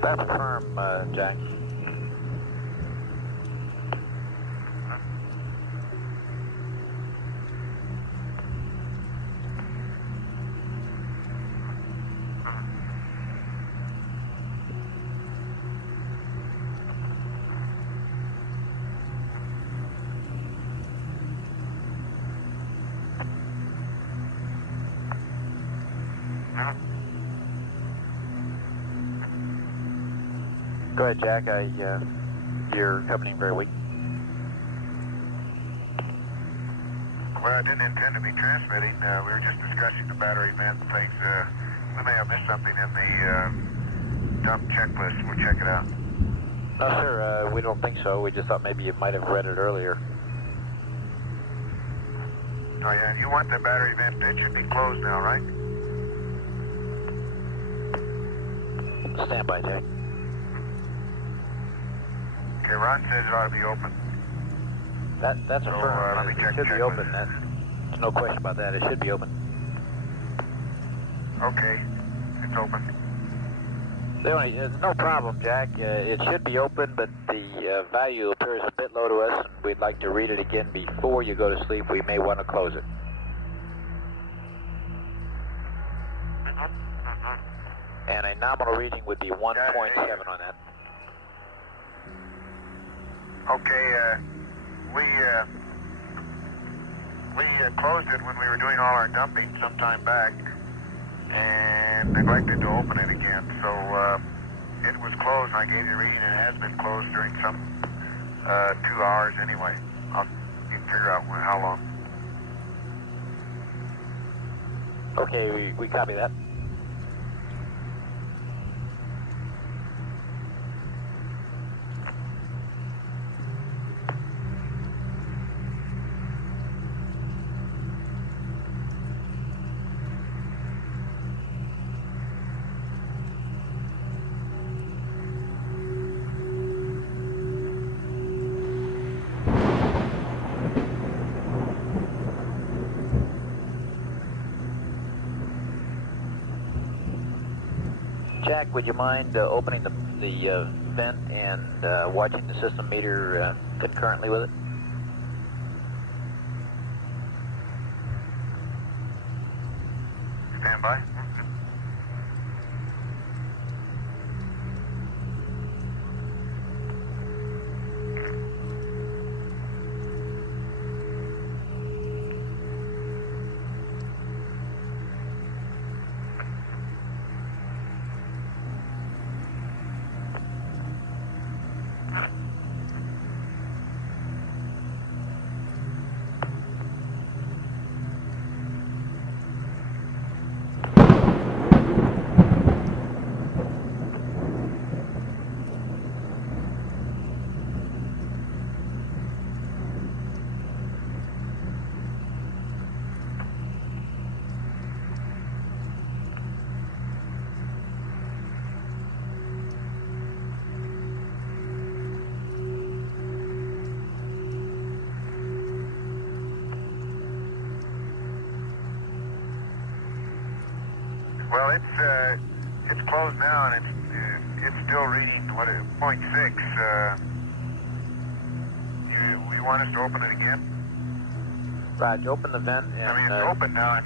That's firm, Jack. No. Go ahead, Jack. you're accompanying very weak. Well, I didn't intend to be transmitting. We were just discussing the battery vent and things. We may have missed something in the dump checklist. We'll check it out. No, sir, we don't think so. We just thought maybe you might have read it earlier. Oh, yeah, you want the battery vent? It should be closed now, right? Stand by, Jack. Okay, Ron says it ought to be open. That's So, affirmed. let me check It should the be checklist. open. There's no question about that. It should be open. Okay, it's open. No problem, Jack. It should be open, but the value appears a bit low to us. And we'd like to read it again before you go to sleep. We may want to close it. And a nominal reading would be 1.7 on that. Okay, we closed it when we were doing all our dumping some time back and neglected to open it again. So it was closed and I gave you a reading and it has been closed during some 2 hours anyway. You can figure out how long. Okay, we copy that. Jack, would you mind opening the vent and watching the system meter concurrently with it? Stand by. Well, it's closed now, and it's still reading 0.6. You want us to open it again? Right, open the vent and... I mean, it's open now.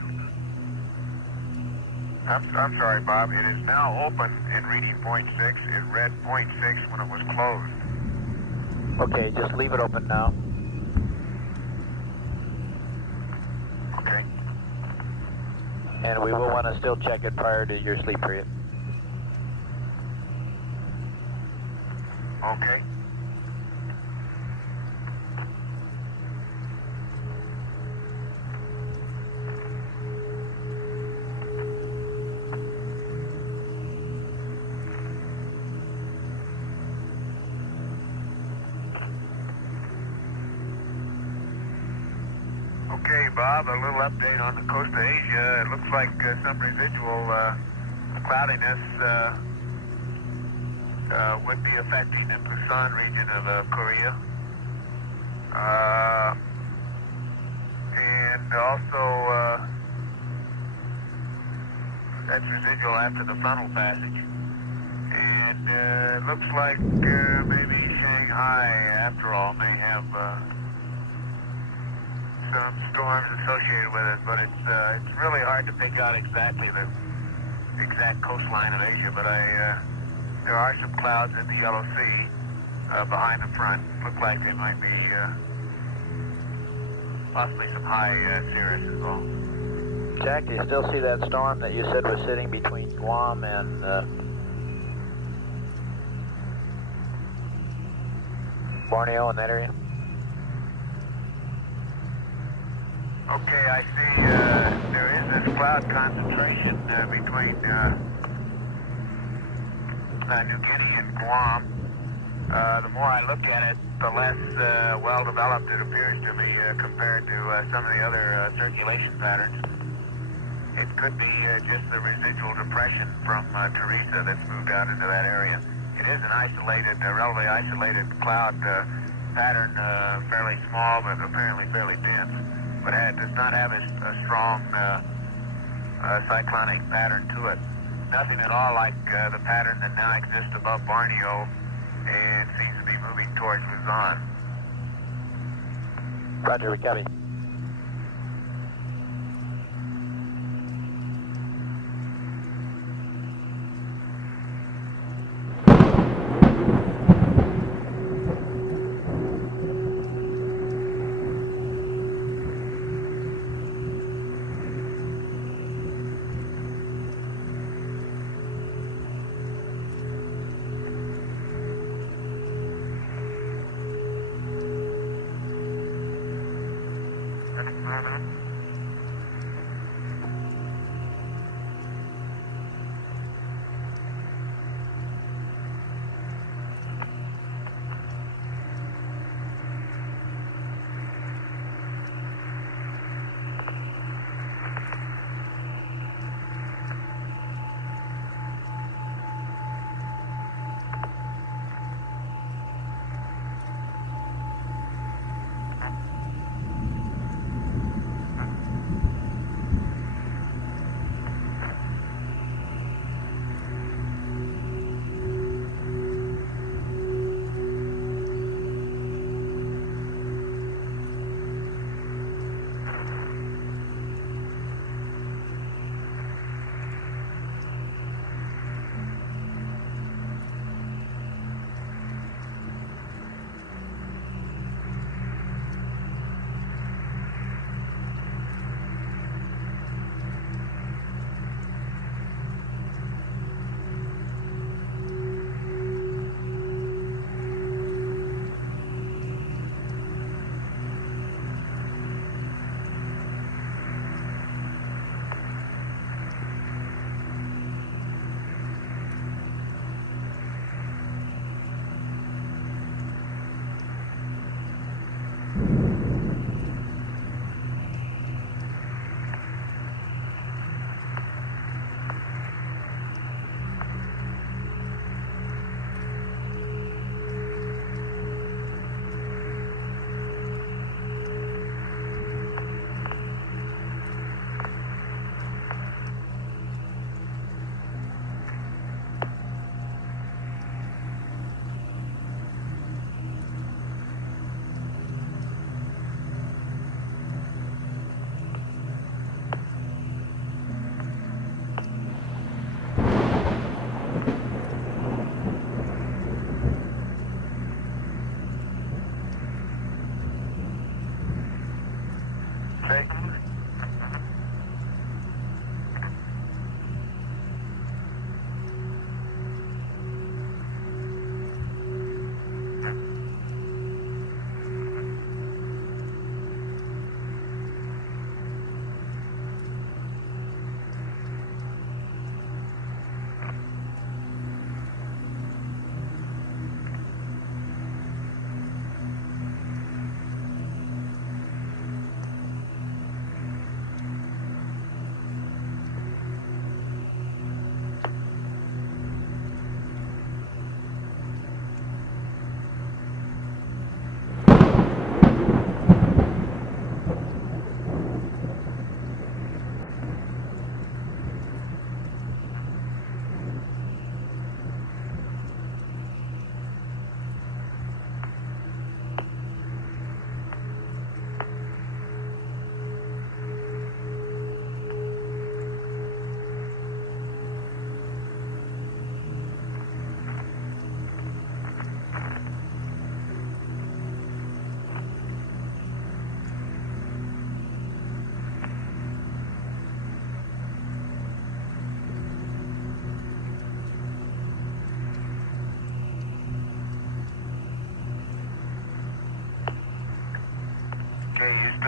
I'm sorry, Bob. It is now open and reading 0.6. It read 0.6 when it was closed. Okay, just leave it open now. Okay. And we will want to still check it prior to your sleep period. Okay. Okay, Bob, a little update on the coast of Asia. It looks like some residual cloudiness would be affecting the Busan region of Korea. And also, that's residual after the funnel passage. And it looks like maybe Shanghai, after all, may have some storms associated with it, but it's really hard to pick out exactly the exact coastline of Asia. But there are some clouds in the Yellow Sea behind the front. Look like they might be possibly some high cirrus as well. Jack, do you still see that storm that you said was sitting between Guam and Borneo in that area? Okay, I see there is this cloud concentration between New Guinea and Guam. The more I look at it, the less well-developed it appears to me compared to some of the other circulation patterns. It could be just the residual depression from Teresa that's moved out into that area. It is an isolated, relatively isolated cloud pattern, fairly small but apparently fairly dense. But it does not have a strong cyclonic pattern to it. Nothing at all like the pattern that now exists above Borneo and seems to be moving towards Luzon. Roger, we copy.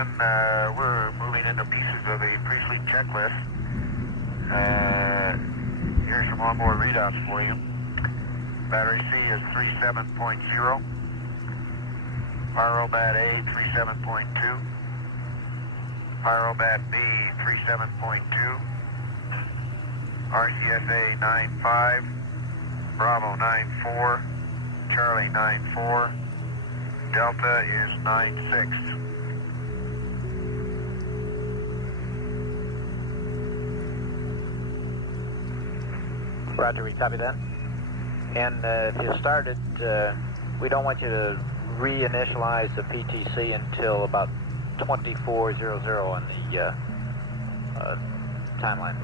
Houston, we're moving into pieces of the pre-sleep checklist. Here's some onboard readouts for you. Battery C is 37.0. Pyrobat A 37.2. Pyrobat B 37.2. RCSA 95. Bravo 94. Charlie 94. Delta is 96. Roger, we copy that. And if you started, we don't want you to reinitialize the PTC until about 2400 on the timeline.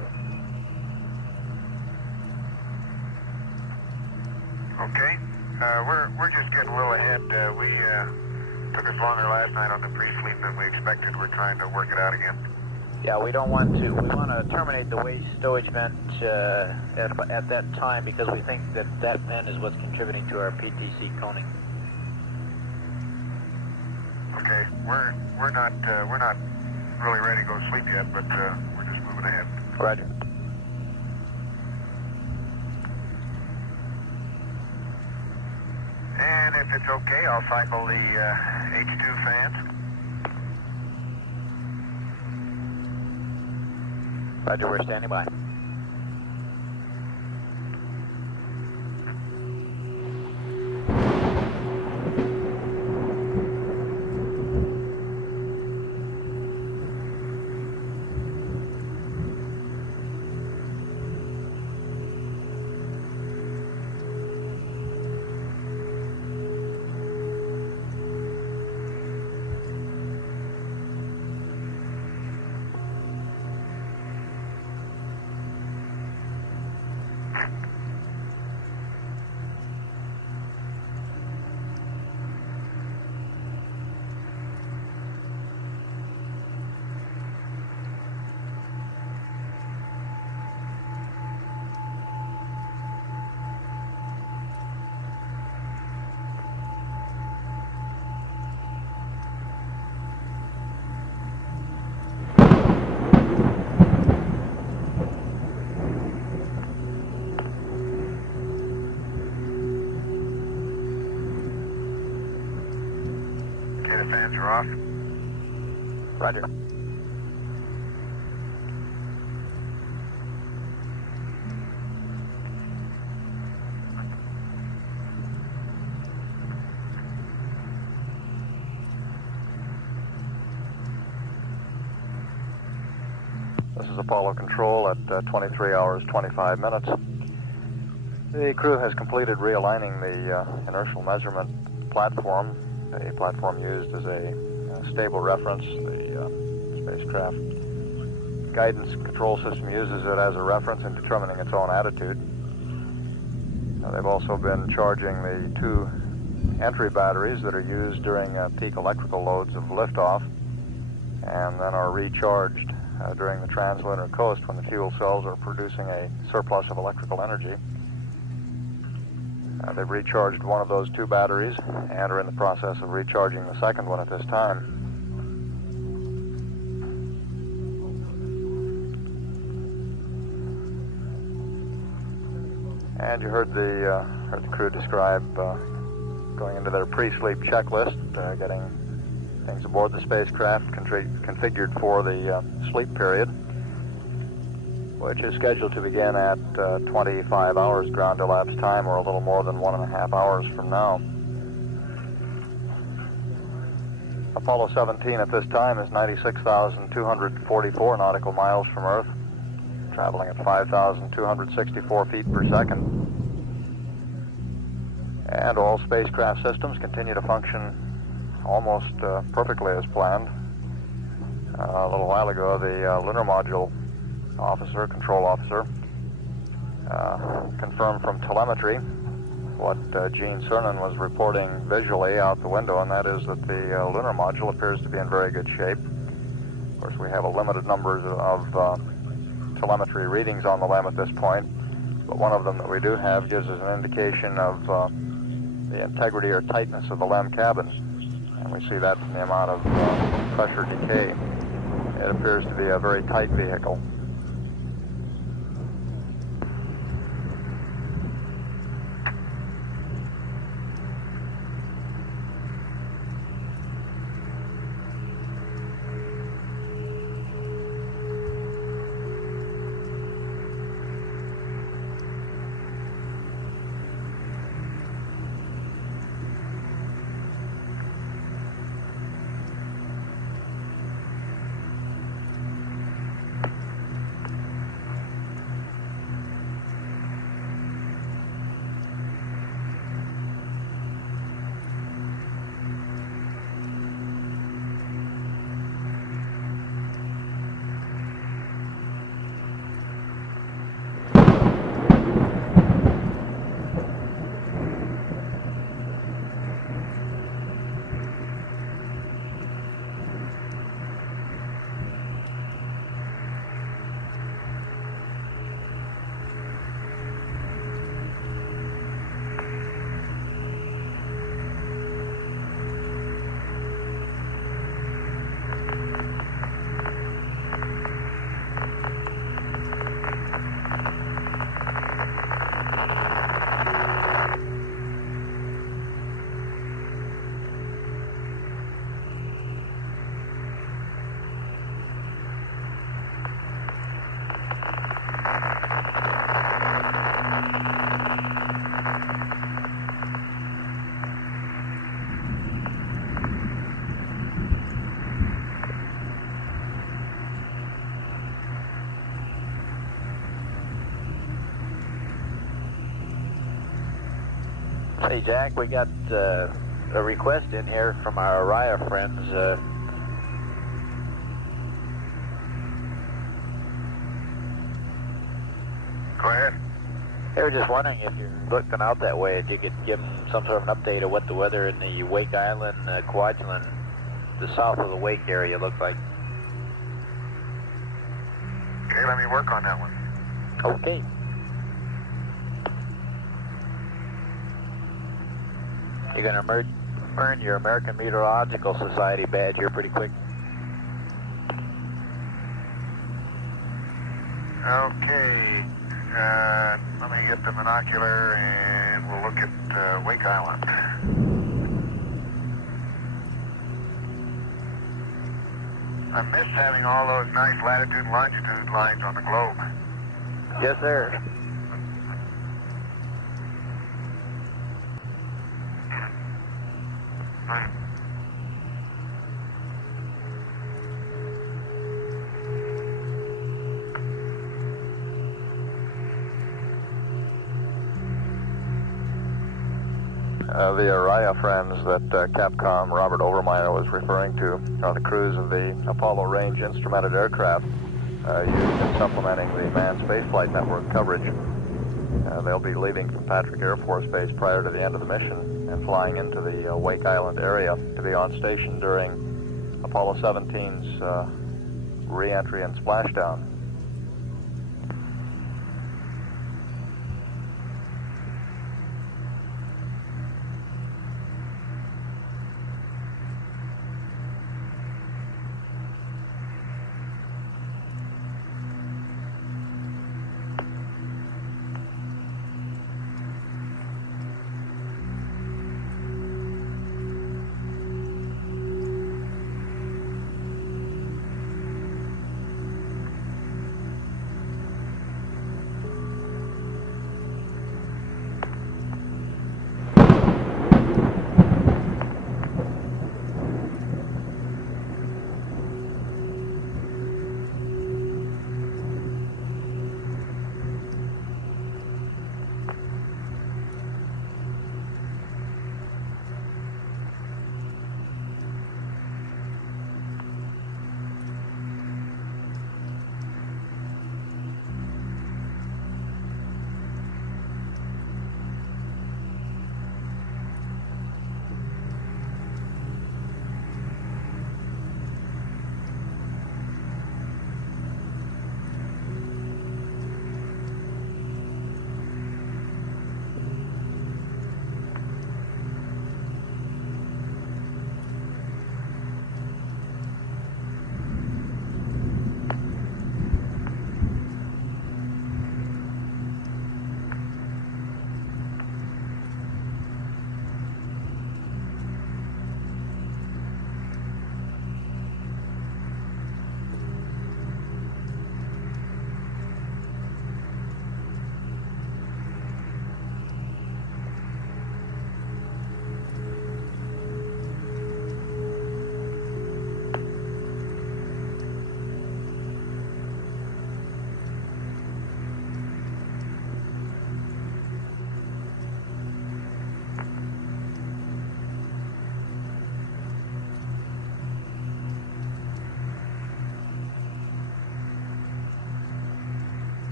Okay. We're just getting a little ahead. We took us longer last night on the pre-sleep than we expected. We're trying to work it out again. Yeah, we don't want to. We want to terminate the waste stowage vent at that time because we think that that vent is what's contributing to our PTC coning. Okay, we're not really ready to go to sleep yet, but we're just moving ahead. Roger. And if it's okay, I'll cycle the H2 fans. Roger, we're standing by. Fans are off. Roger. This is Apollo Control at 23 hours 25 minutes. The crew has completed realigning the inertial measurement platform, a platform used as a stable reference. The spacecraft guidance control system uses it as a reference in determining its own attitude. They've also been charging the two entry batteries that are used during peak electrical loads of liftoff, and then are recharged during the translunar coast when the fuel cells are producing a surplus of electrical energy. They've recharged one of those two batteries and are in the process of recharging the second one at this time. And you heard the crew describe going into their pre-sleep checklist, getting things aboard the spacecraft configured for the sleep period, which is scheduled to begin at 25 hours ground elapsed time, or a little more than 1.5 hours from now. Apollo 17 at this time is 96,244 nautical miles from Earth, traveling at 5,264 feet per second. And all spacecraft systems continue to function almost perfectly as planned. A little while ago, the lunar module control officer, confirmed from telemetry what Gene Cernan was reporting visually out the window, and that is that the lunar module appears to be in very good shape. Of course, we have a limited number of telemetry readings on the LEM at this point, but one of them that we do have gives us an indication of the integrity or tightness of the LEM cabin. And we see that from the amount of pressure decay. It appears to be a very tight vehicle. Hey Jack, we got a request in here from our Araya friends. Go ahead. They were just wondering if you're looking out that way, if you could give them some sort of an update of what the weather in the Wake Island, Kwajalein, the south of the Wake area looks like. Okay, let me work on that one. Okay. You're going to earn your American Meteorological Society badge here pretty quick. Okay. Let me get the binocular and we'll look at Wake Island. I miss having all those nice latitude and longitude lines on the globe. Yes, sir. The Araya friends that Capcom Robert Overmyer was referring to are the crews of the Apollo range instrumented aircraft used in supplementing the manned spaceflight network coverage. They'll be leaving from Patrick Air Force Base prior to the end of the mission and flying into the Wake Island area to be on station during Apollo 17's re-entry and splashdown.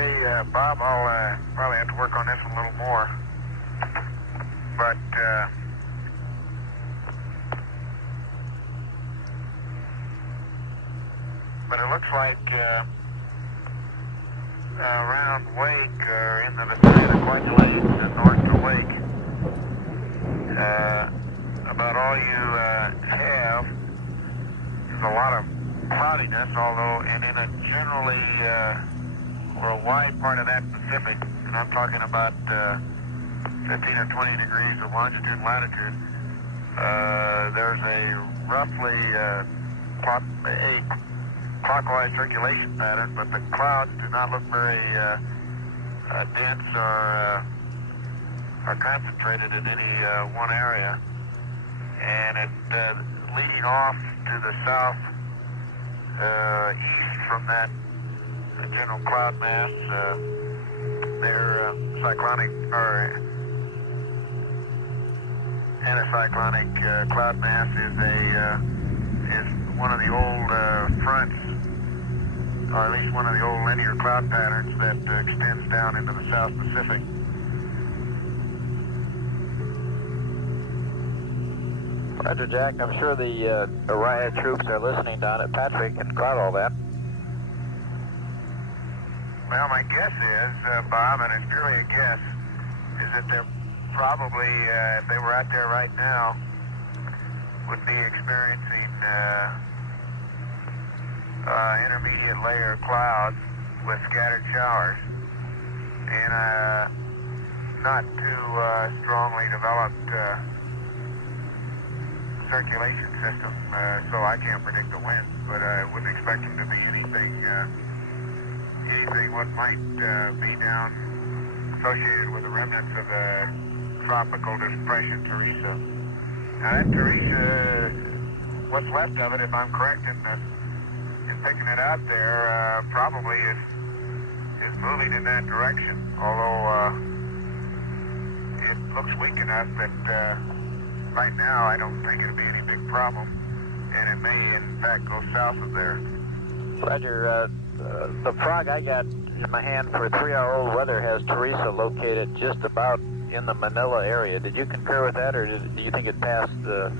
Okay, Bob, I'll probably have to work on this one a little more. But it looks like around Wake, or in the vicinity of Quetzalcoatl, north of Wake, about all you have is a lot of cloudiness, although in a generally or a wide part of that Pacific, and I'm talking about 15 or 20 degrees of longitude and latitude, there's a roughly clockwise circulation pattern, but the clouds do not look very dense or concentrated in any one area. And it leading off to the south east from that general cloud mass, their cyclonic or anticyclonic cloud mass is one of the old fronts, or at least one of the old linear cloud patterns that extends down into the South Pacific. Roger, Jack. I'm sure the Orion troops are listening down at Patrick and cloud all that. Well, my guess is, Bob, and it's purely a guess, is that they're probably, if they were out there right now, would be experiencing intermediate layer clouds with scattered showers and not too strongly developed circulation system, so I can't predict the winds, but I wouldn't expect them to be anything what might be down associated with the remnants of the tropical depression Teresa. Now that Teresa, what's left of it, if I'm correct in picking it out there, probably is moving in that direction, although it looks weak enough that right now I don't think it'll be any big problem, and it may in fact go south of there. Roger, the frog I got in my hand for 3-hour-old weather has Teresa located just about in the Manila area. Did you concur with that, or do you think it passed the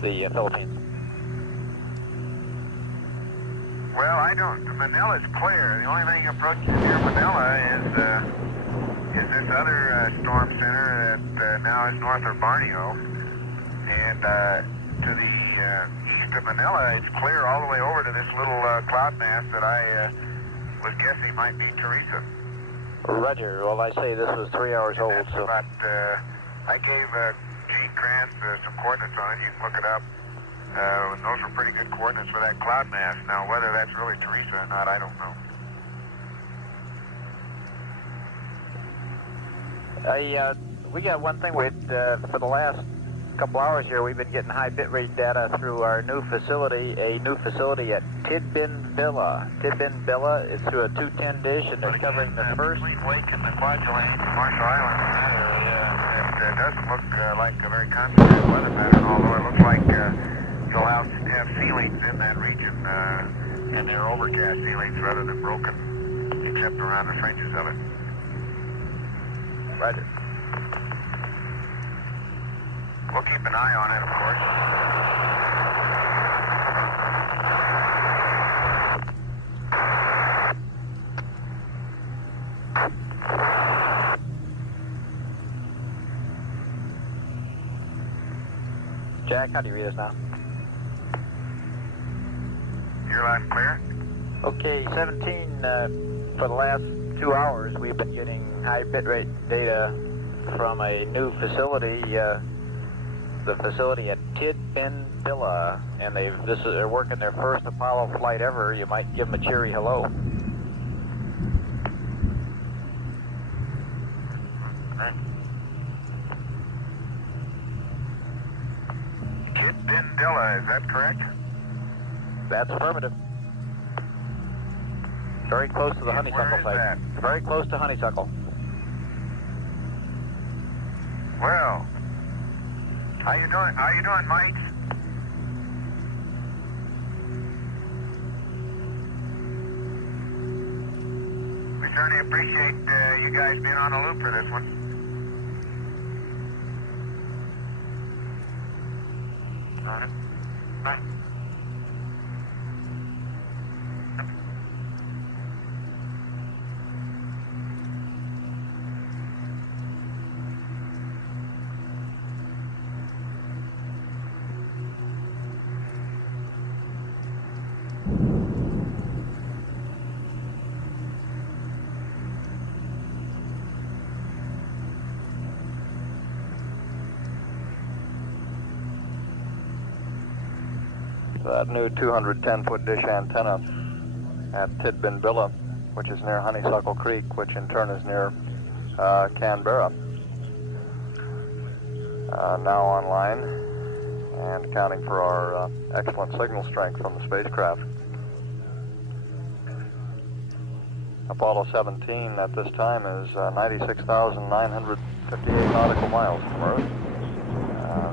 Philippines? Well, I don't. Manila's clear. The only thing approaching near Manila is this other storm center that now is north of Borneo. And to the east of Manila, it's clear all the way over to this little cloud mass that I was guessing might be Teresa. Roger. Well, I say this was 3 hours old, so... About, I gave Gene Krantz some coordinates on it. You can look it up. Those were pretty good coordinates for that cloud mass. Now, whether that's really Teresa or not, I don't know. We got one thing for the last couple hours here, we've been getting high bitrate data through our new facility, at Tidbin Villa. Tidbin Villa is through a 210 dish, and they're covering the first... Between Wake and the Kwajalein, Marshall Islands, in that area, it doesn't look like a very concentrated weather pattern, although it looks like you'll have ceilings in that region, and they're overcast ceilings rather than broken, except around the fringes of it. Roger. We'll keep an eye on it, of course. Jack, how do you read us now? You're loud and clear? Okay, 17, for the last 2 hours, we've been getting high bitrate data from a new facility, the facility at Tidbin Villa, and they're working their first Apollo flight ever. You might give them a cheery hello. Tidbin Villa, is that correct? That's affirmative. Very close to the honeysuckle site. That? Very close to honeysuckle. Well, how you doing, Mike? We certainly appreciate you guys being on the loop for this one. All right. Bye. That new 210-foot dish antenna at Tidbinbilla, which is near Honeysuckle Creek, which in turn is near Canberra, now online and accounting for our excellent signal strength from the spacecraft. Apollo 17 at this time is 96,958 nautical miles from Earth.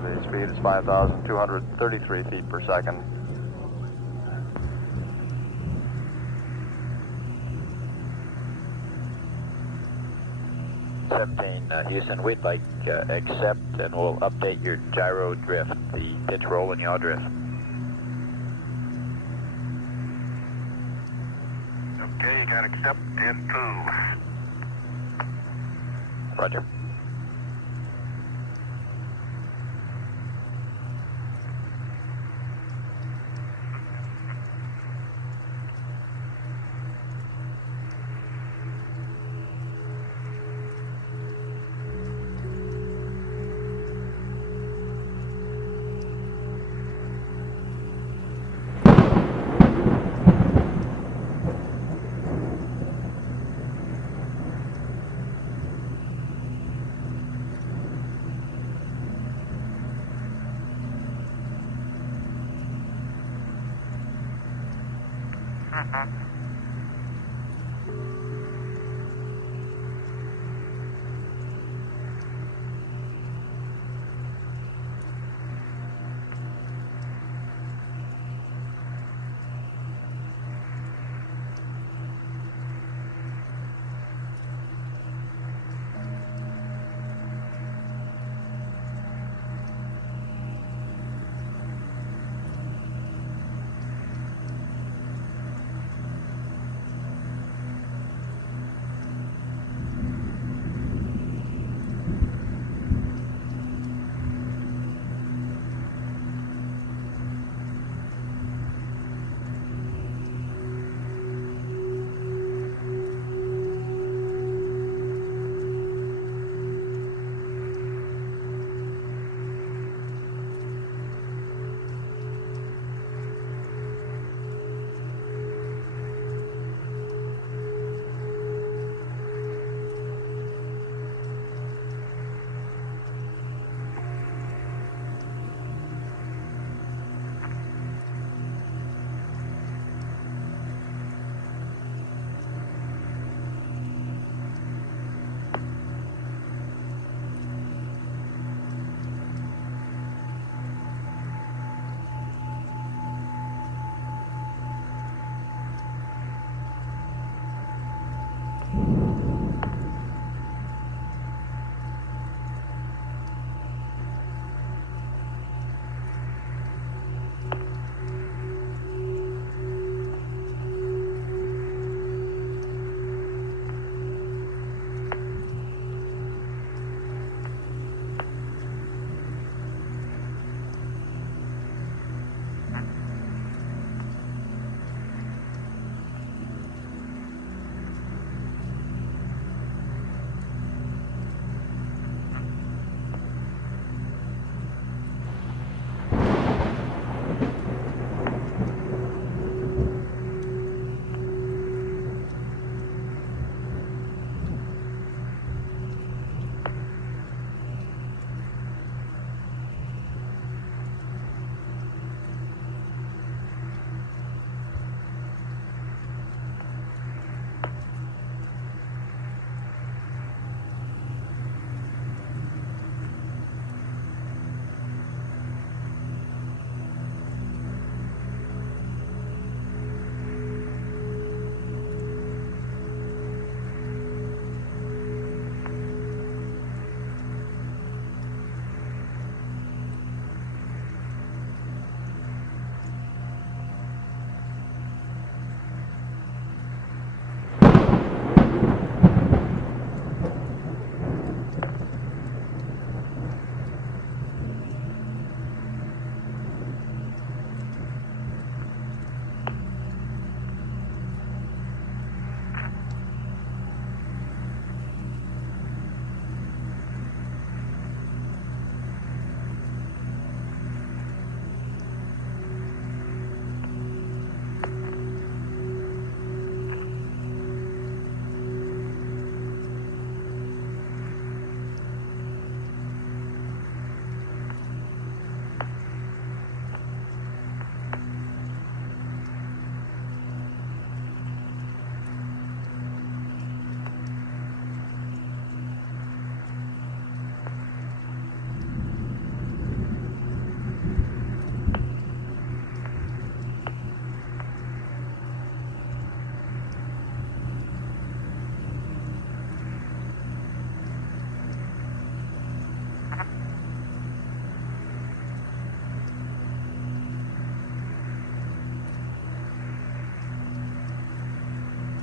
The speed is 5,233 feet per second. 17, Houston, we'd like accept and we'll update your gyro drift, the pitch, roll, and yaw drift. Okay, you got accept and poo. Roger.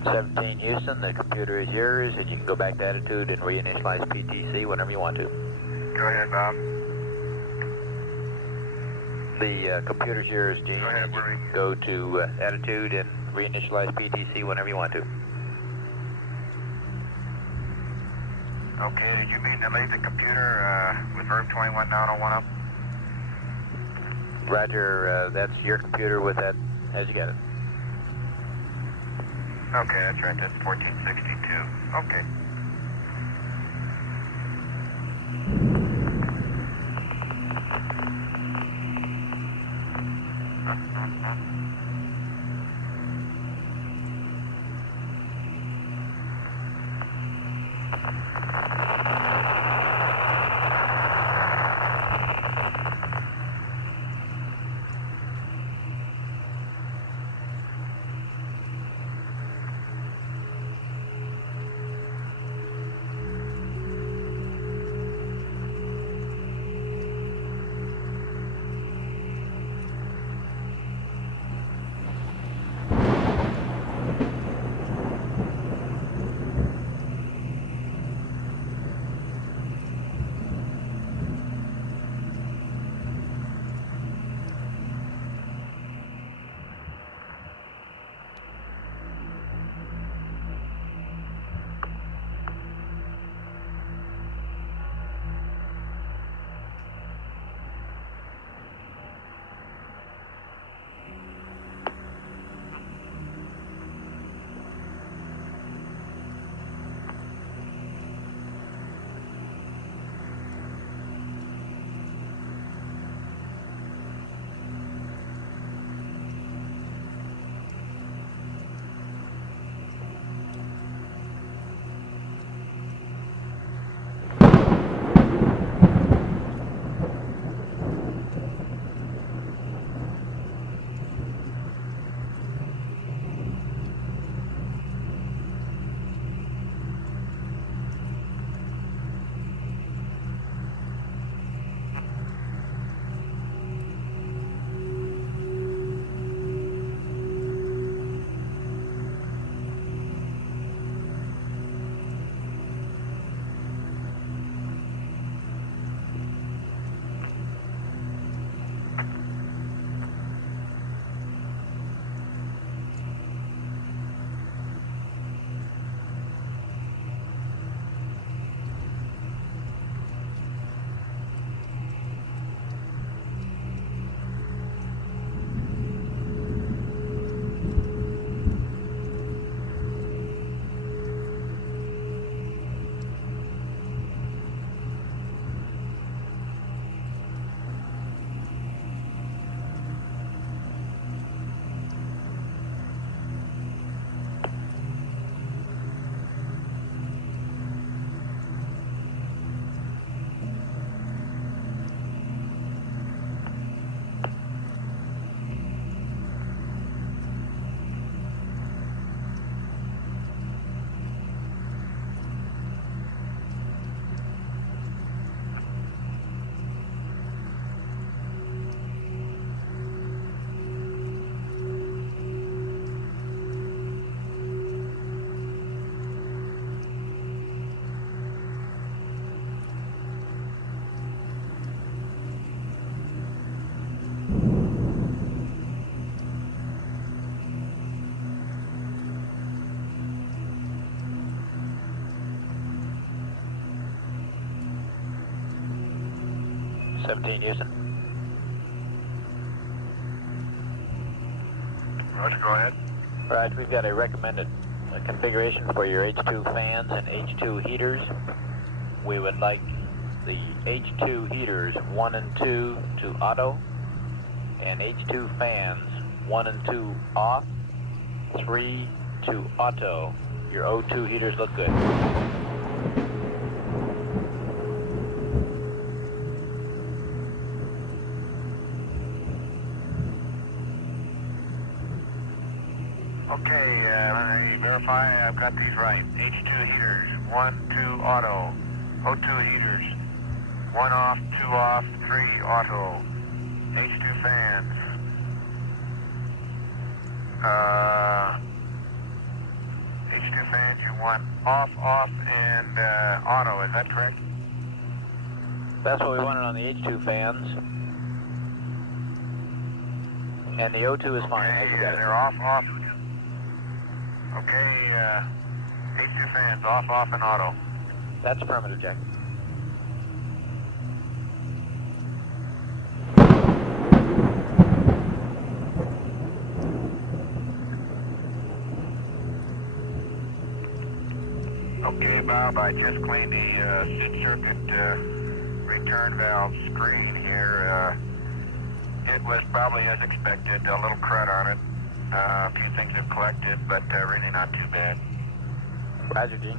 17 Houston, the computer is yours, and you can go back to attitude and reinitialize PTC whenever you want to. Go ahead, Bob. The computer's yours, Gene. Go ahead, and you Marie. can go to attitude and reinitialize PTC whenever you want to. Okay, did you mean to leave the computer with verb 21 down on 1 up? Roger, that's your computer with that. How'd you get it? Okay, that's right. That's 1462. Okay. Seventeen Houston. Roger, go ahead. Right, we've got a recommended configuration for your H2 fans and H2 heaters. We would like the H2 heaters 1 and 2 to auto, and H2 fans 1 and 2 off, 3 to auto. Your O2 heaters look good. Okay, let me verify I've got these right. H2 heaters, 1, 2 auto. O2 heaters, 1 off, 2 off, 3 auto. H2 fans. H2 fans, you want off, and auto, is that correct? That's what we wanted on the H2 fans. And the O2 is fine. Okay, As you got it. they're off. Okay, H2 fans, off, and auto. That's affirmative, Jack. Okay, Bob, I just cleaned the SID circuit return valve screen here. It was probably as expected, a little crud on it. A few things have collected, but really not too bad. Roger, Gene.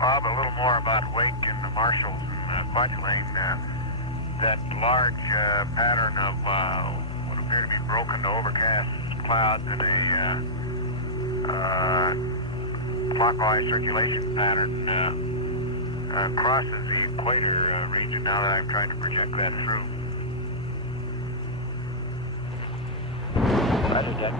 Bob, a little more about Wake and the Marshalls and Fudge Lane. That large pattern of what appear to be broken to overcast clouds in a clockwise circulation pattern crosses the equator region now that I'm trying to project that through. Roger, Jack.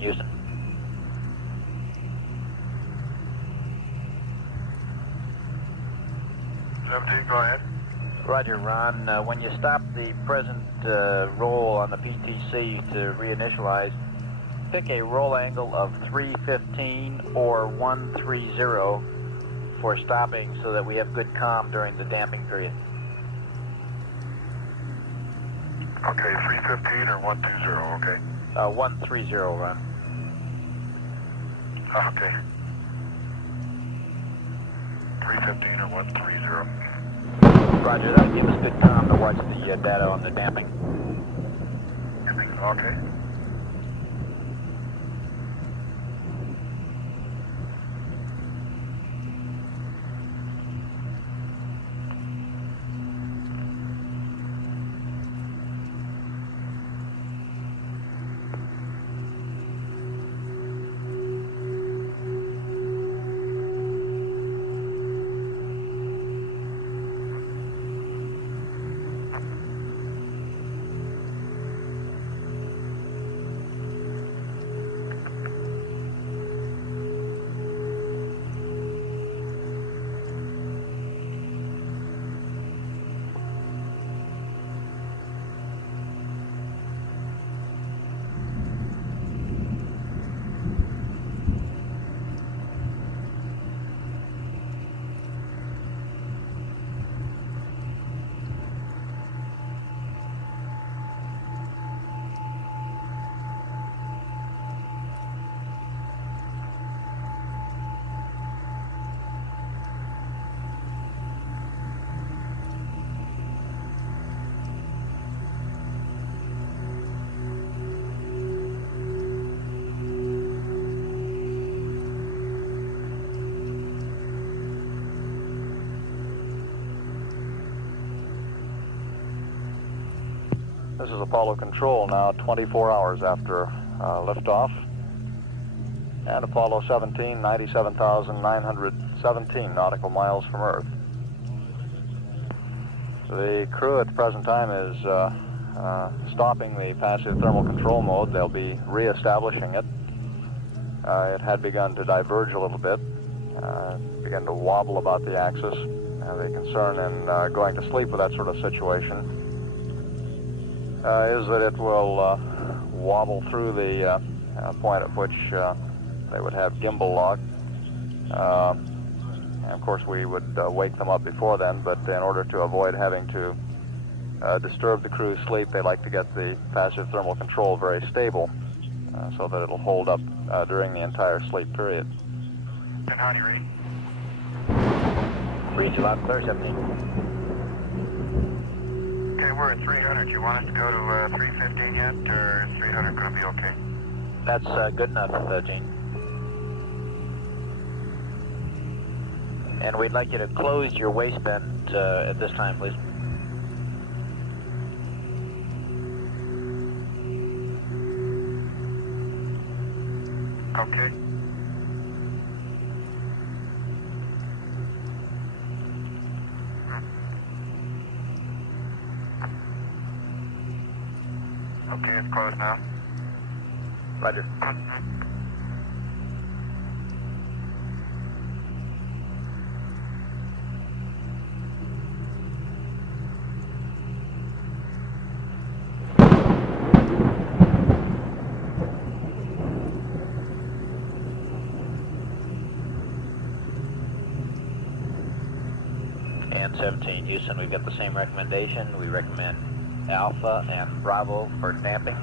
Houston. Go ahead. Roger, Ron. When you stop the present roll on the PTC to reinitialize, pick a roll angle of 315 or 130 for stopping so that we have good comm during the damping period. Okay, 315 or 120, okay. 130, Ron. Okay. 315 or 130. Roger, that'll give us good comm to watch the data on the damping. Okay. This is Apollo Control now 24 hours after liftoff. And Apollo 17, 97,917 nautical miles from Earth. The crew at the present time is stopping the passive thermal control mode. They'll be re-establishing it. It had begun to diverge a little bit, began to wobble about the axis. The concern in going to sleep with that sort of situation is that it will wobble through the point at which they would have gimbal lock. And of course we would wake them up before then, but in order to avoid having to disturb the crew's sleep, they like to get the passive thermal control very stable so that it'll hold up during the entire sleep period. And how do you read? Read you loud and clear, 17. Okay, we're at 300. You want us to go to 315 yet, or is 300 going to be okay? That's good enough, Gene. And we'd like you to close your waistband at this time, please. Okay. Okay, it's closed now. Roger. 17 Houston, we've got the same recommendation. We recommend Alpha and Bravo for damping,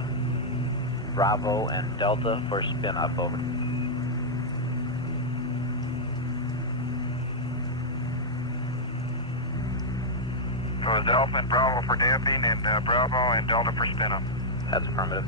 Bravo and Delta for spin up, over. So it's Alpha and Bravo for damping and Bravo and Delta for spin up. That's affirmative.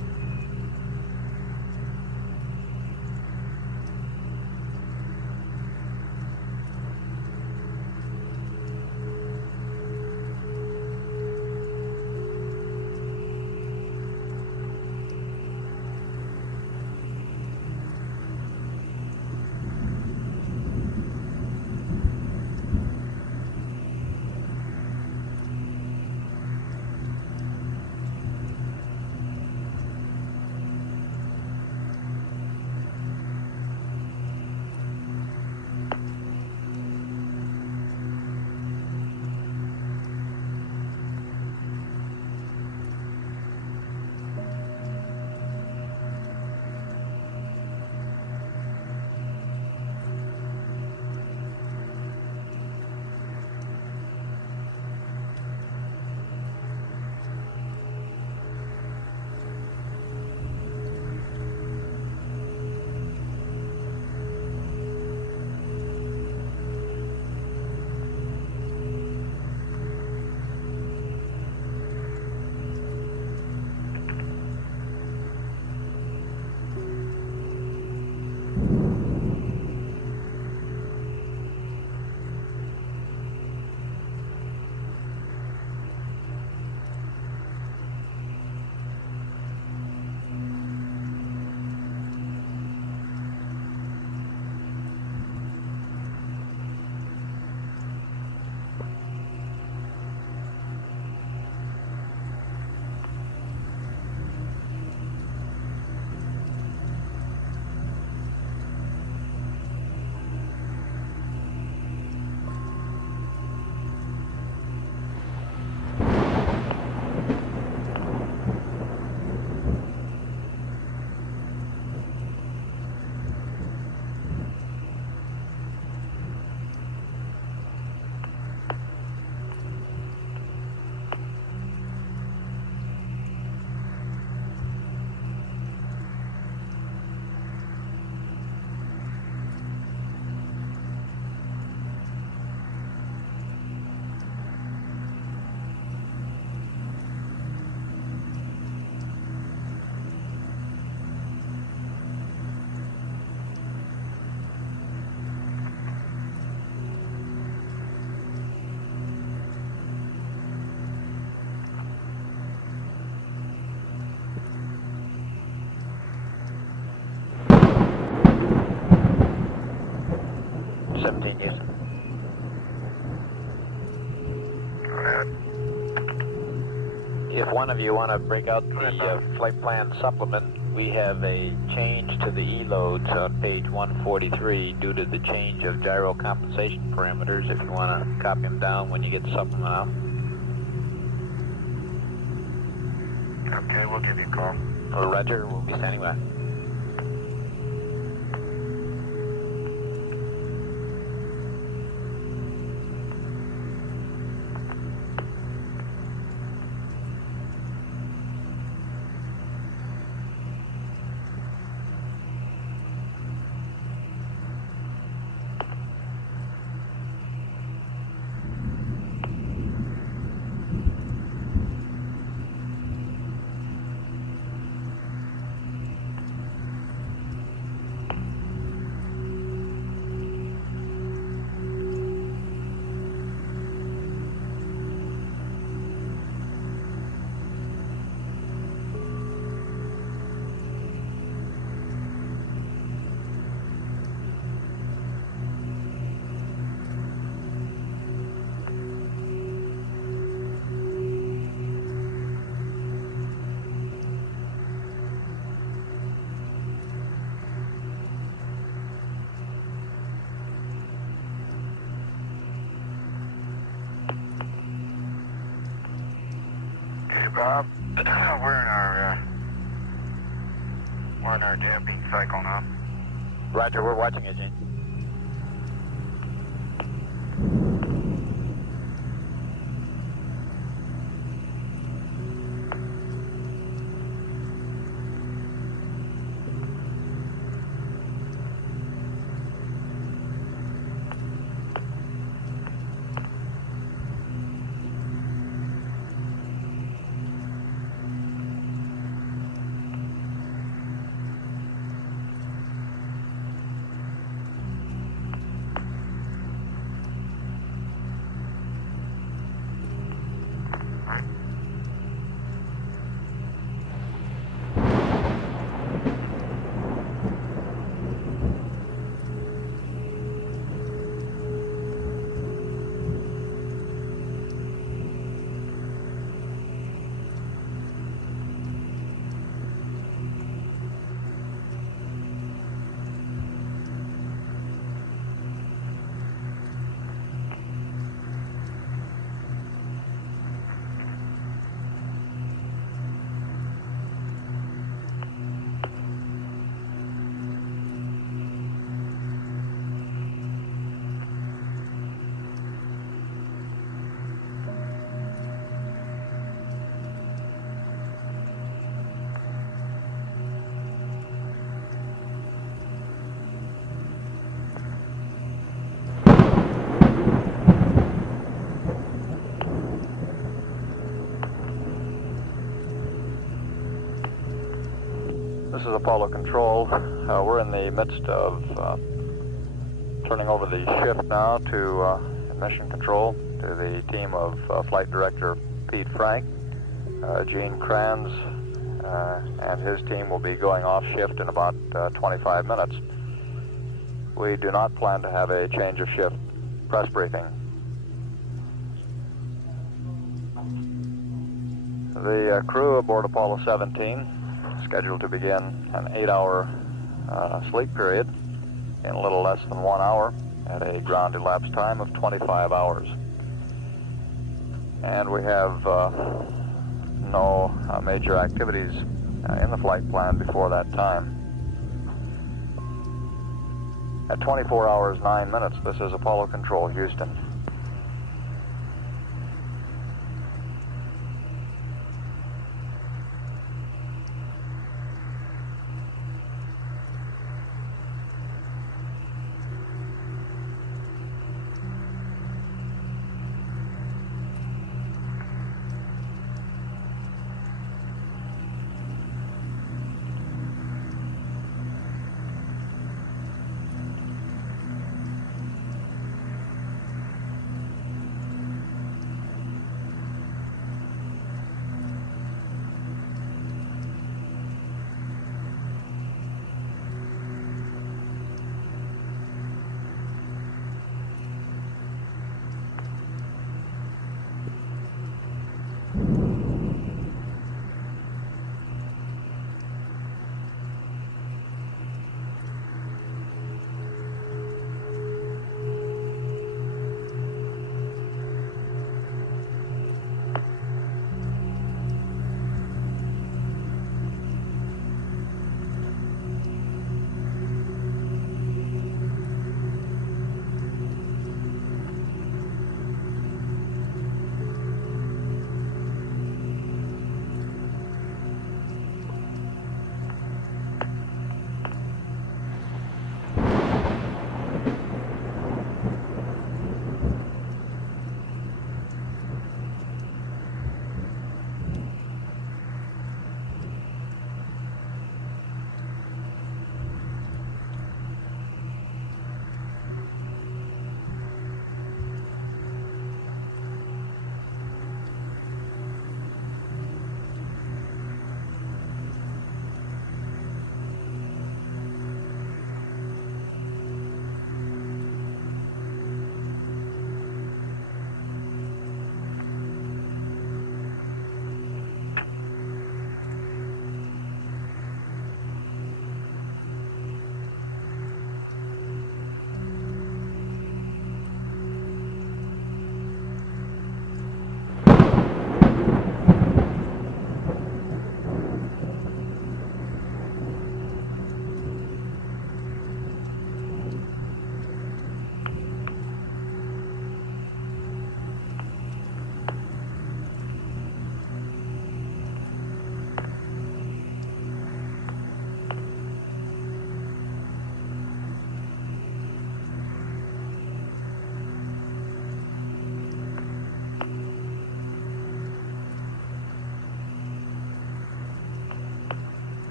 If one of you want to break out the flight plan supplement, we have a change to the E-loads on page 143 due to the change of gyro compensation parameters, if you want to copy them down when you get the supplement out. Okay, we'll give you a call. Roger, we'll be standing by. Bob, we're in our damping cycle now. Roger, we're watching it, Gene. This is Apollo Control. We're in the midst of turning over the shift now to Mission Control, to the team of Flight Director Pete Frank. Gene Kranz and his team will be going off shift in about 25 minutes. We do not plan to have a change of shift press briefing. The crew aboard Apollo 17 scheduled to begin an 8-hour sleep period in a little less than 1 hour at a ground elapsed time of 25 hours. And we have no major activities in the flight plan before that time. At 24 hours, 9 minutes, this is Apollo Control, Houston.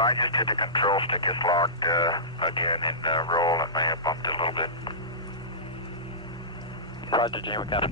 I just hit the control stick. It's locked again in roll. It may have bumped it a little bit. Roger, Gene, we got it.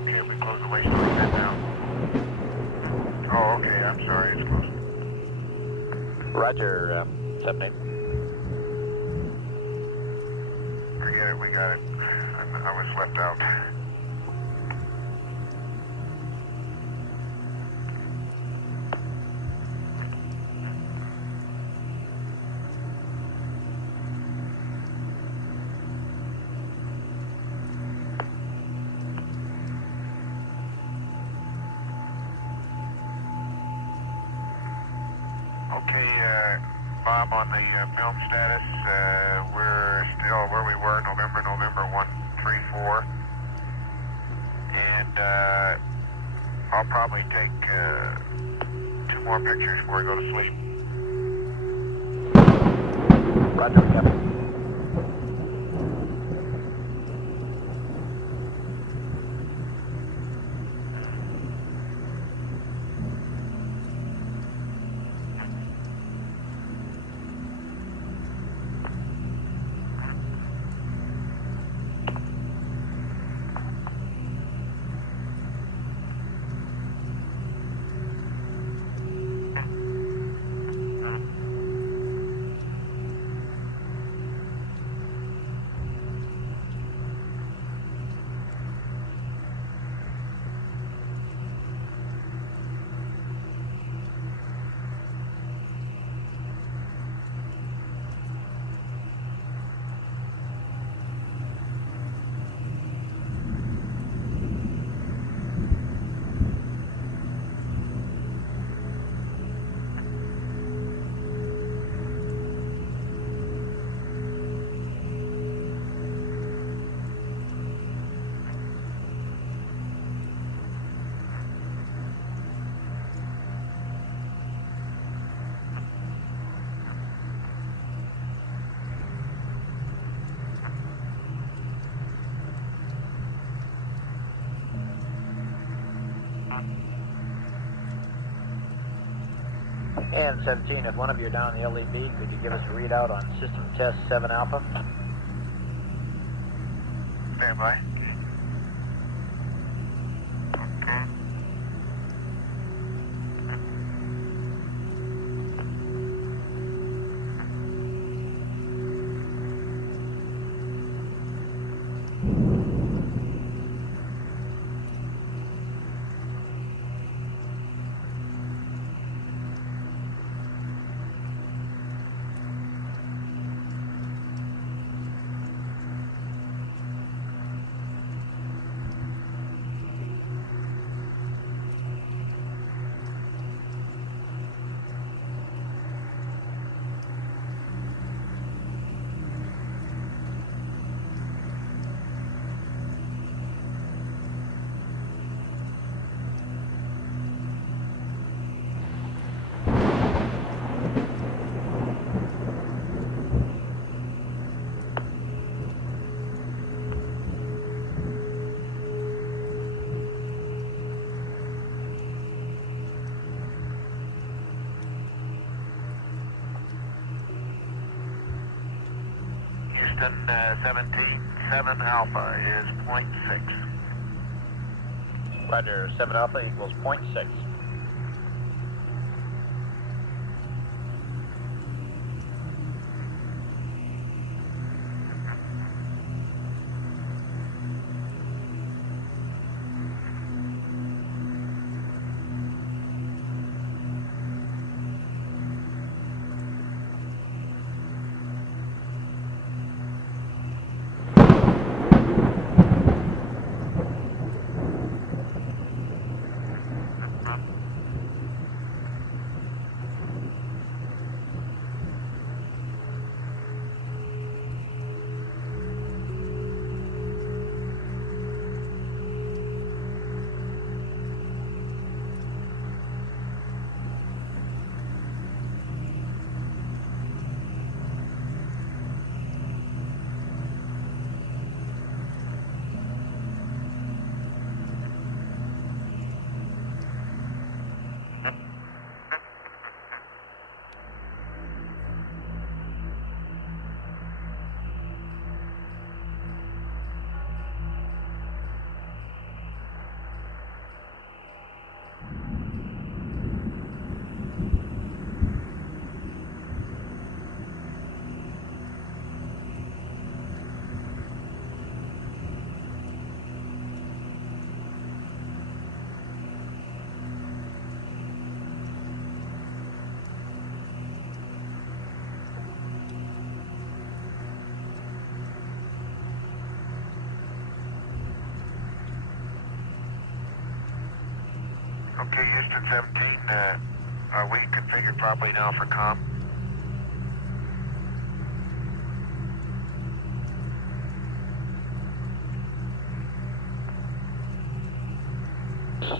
okay if we close the waste like that now? Oh, okay, I'm sorry, it's closed. Roger, 78. Forget it, we got it. I was left out. Okay, Bob, on the film status, we're still where we were, November 134. And I'll probably take 2 more pictures before I go to sleep. Roger, yep. And 17, if one of you are down in the LEB, could you give us a readout on system test 7 Alpha? Stand by. Okay. Houston 17, 7 Alpha is 0.6. Roger, 7 Alpha equals 0.6. Okay, Houston 17, are we configured properly now for comm?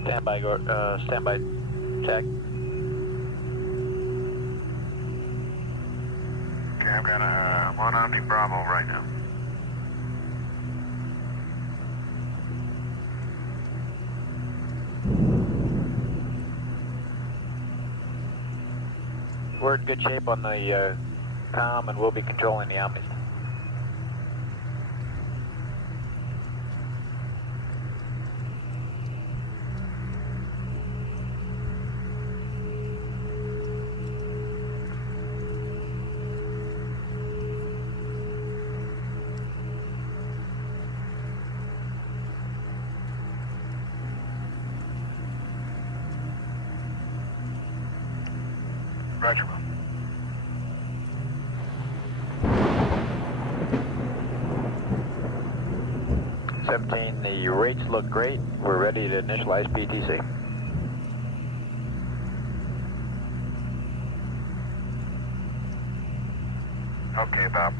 Standby, standby, check. Okay, I'm on Omni Bravo right now. We're in good shape on the comm, and we'll be controlling the Omnis. Roger. 17, the rates look great. We're ready to initialize PTC. Okay, Bob.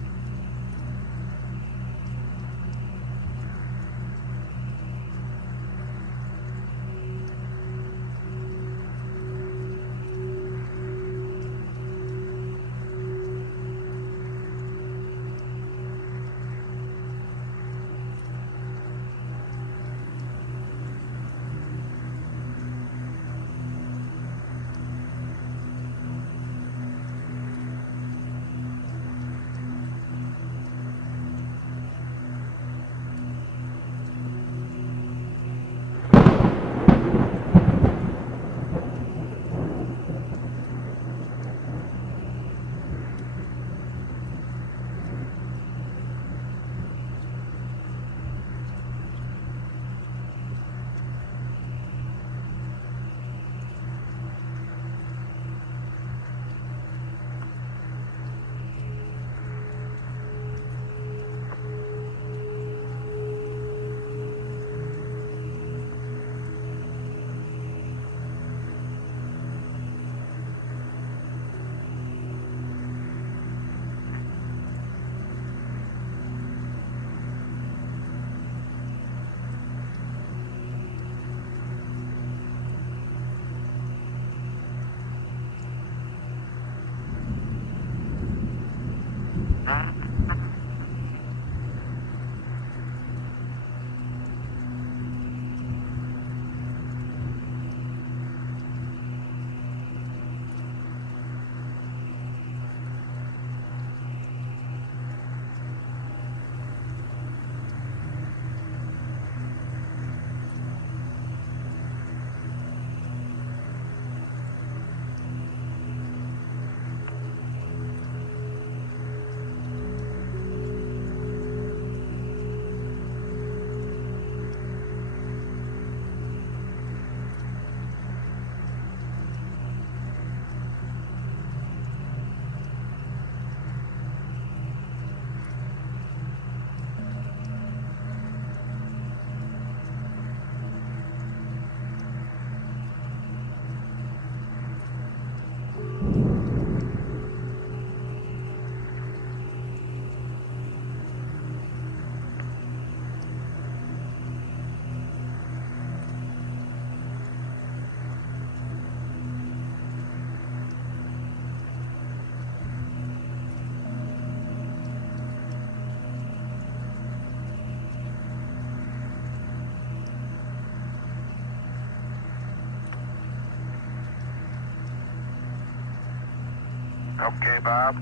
Okay, Bob.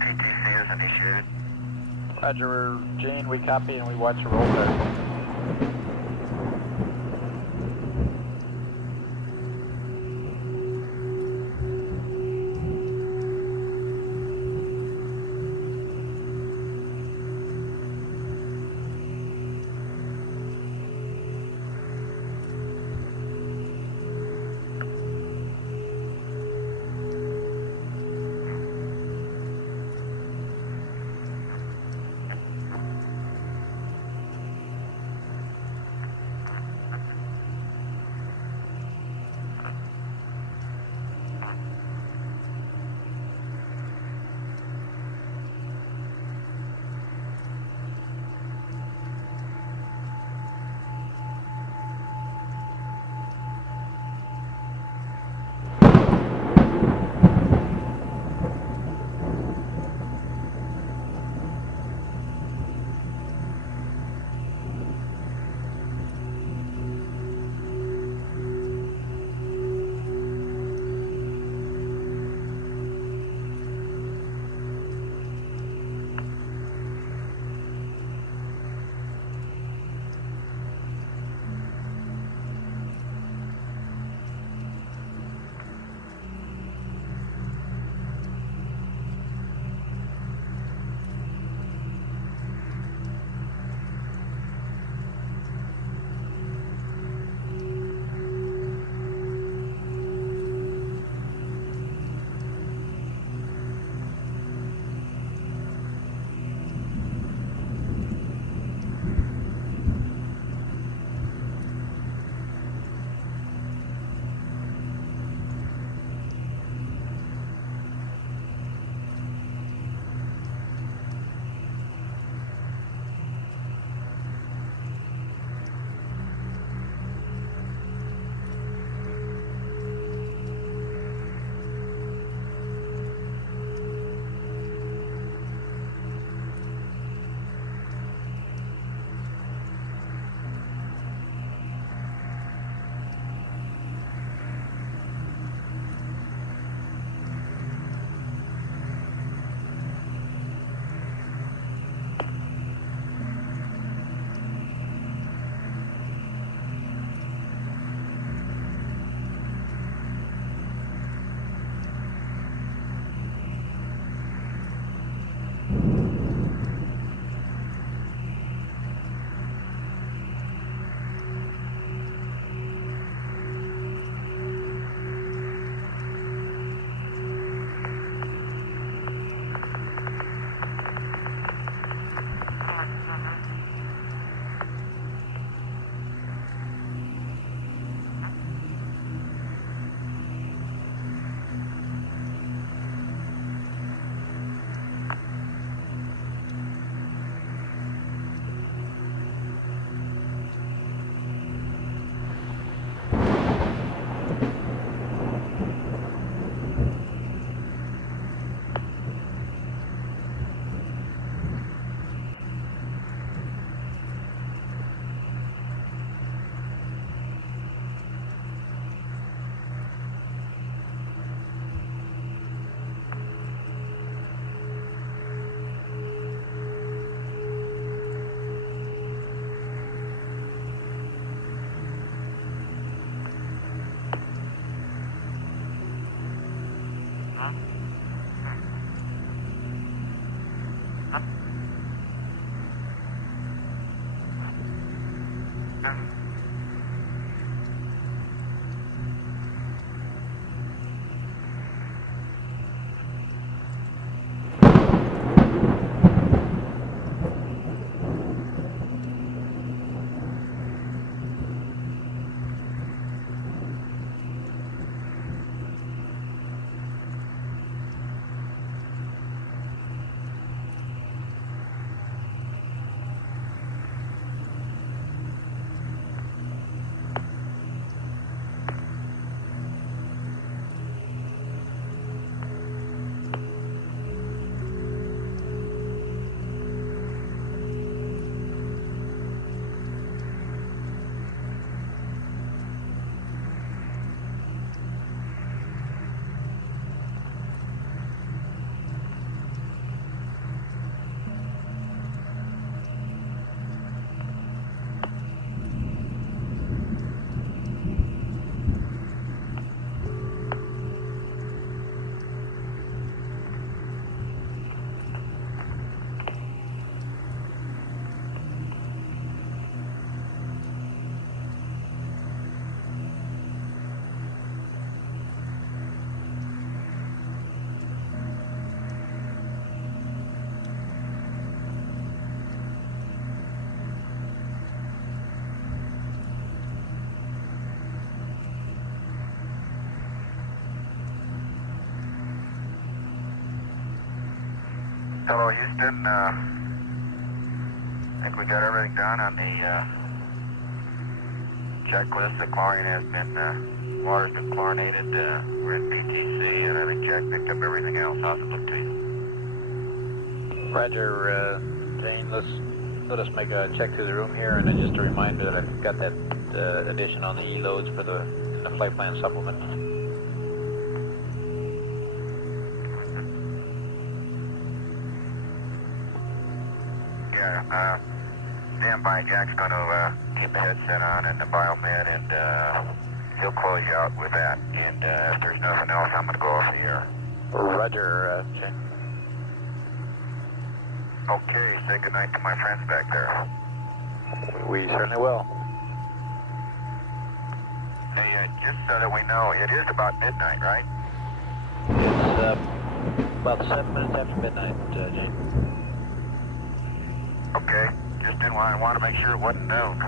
PTC is initiated. Roger, Gene, we copy and we watch the roll card. Hello, Houston. I think we got everything done on the checklist. The chlorine has been, water's been chlorinated. We're in PTC, and I think Jack picked up everything else. How's it look to you? Roger, Jane. Let us make a check through the room here, and then just a reminder that I've got that addition on the E-loads for the flight plan supplement. Yeah, stand by. Jack's going to keep the headset on and the biomed, and he'll close you out with that. And if there's nothing else, I'm going to go off the air. Roger, Jane. Okay, say goodnight to my friends back there. We certainly will. Hey, just so that we know, it is about midnight, right? It's about 7 minutes after midnight, Jane. Okay, just didn't want to make sure it wasn't noon.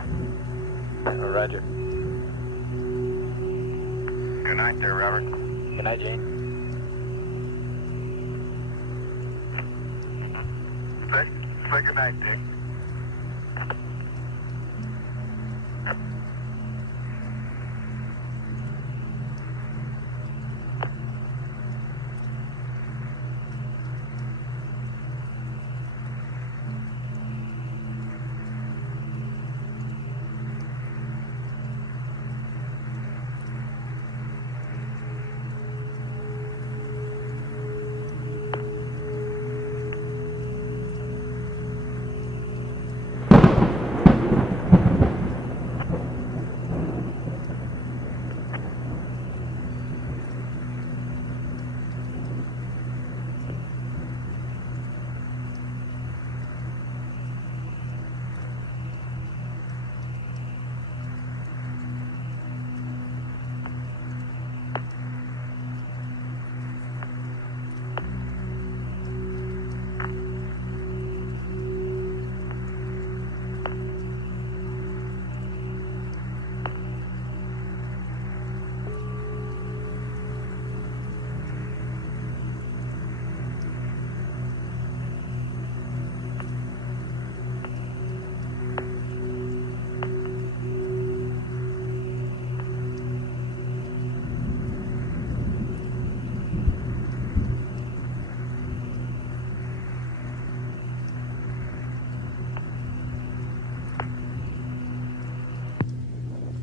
Roger. Good night there, Robert. Good night, Jane. Say good night, Dick.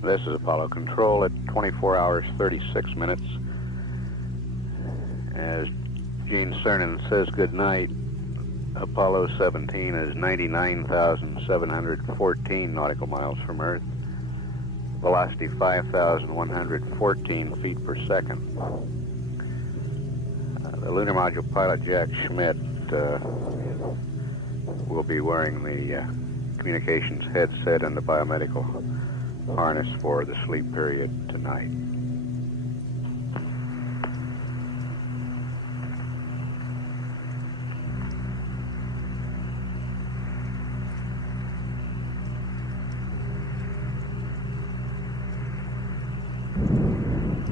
This is Apollo Control at 24 hours 36 minutes. As Gene Cernan says goodnight, Apollo 17 is 99,714 nautical miles from Earth. Velocity 5,114 feet per second. The lunar module pilot Jack Schmitt will be wearing the communications headset and the biomedical harness for the sleep period tonight.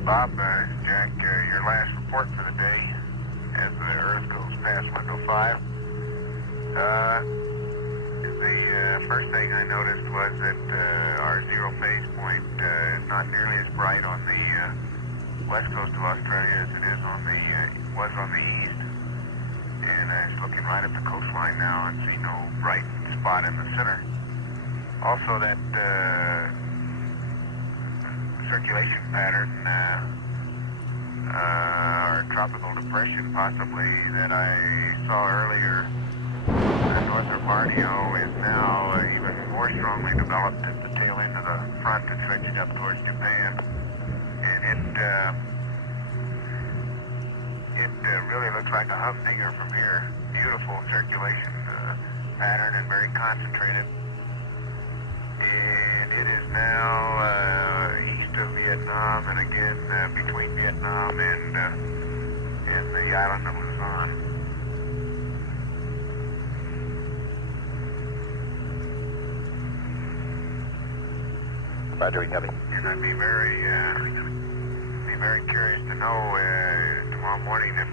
Bob, Jack, your last report for the day as the Earth goes past window 5. The first thing I noticed was that our zero phase point is not nearly as bright on the west coast of Australia as it is on the was on the east. And I was looking right at the coastline now and see no bright spot in the center. Also, that circulation pattern, or tropical depression possibly, that I saw earlier north of Borneo is now even more strongly developed at the tail end of the front and stretching up towards Japan. And it really looks like a humdinger from here. Beautiful circulation pattern and very concentrated. And it is now east of Vietnam and again between Vietnam and the island of Luzon. Roger, we copy. And I'd be very curious to know tomorrow morning if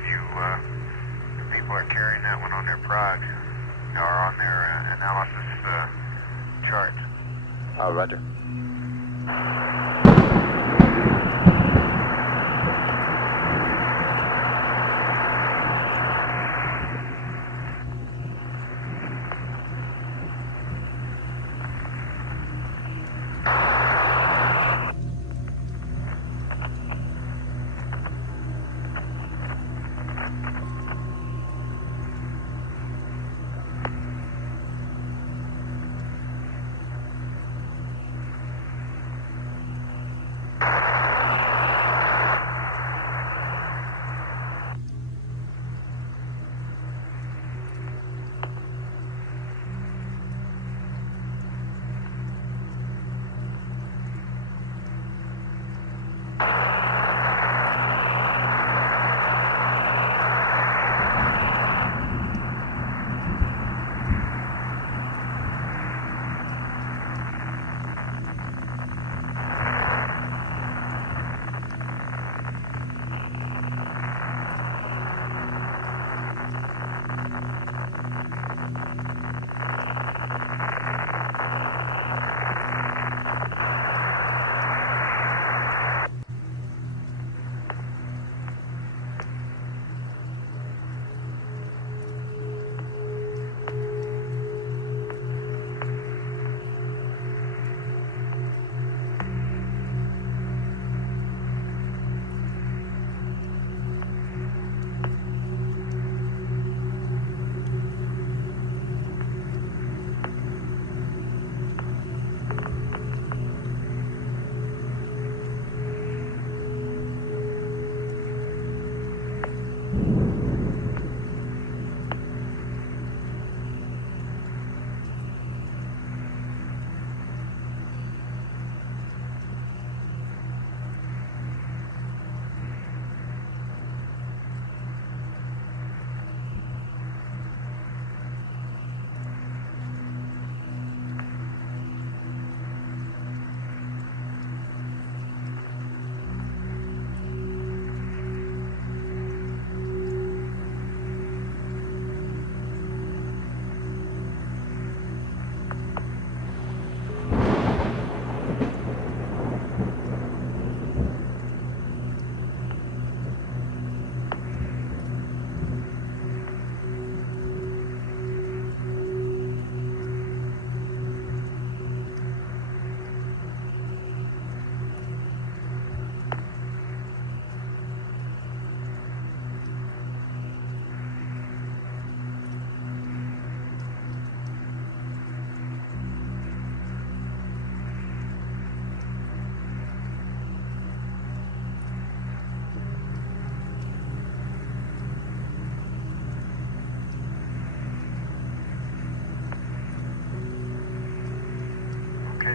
people are carrying that one on their progs or on their analysis charts. Oh, roger.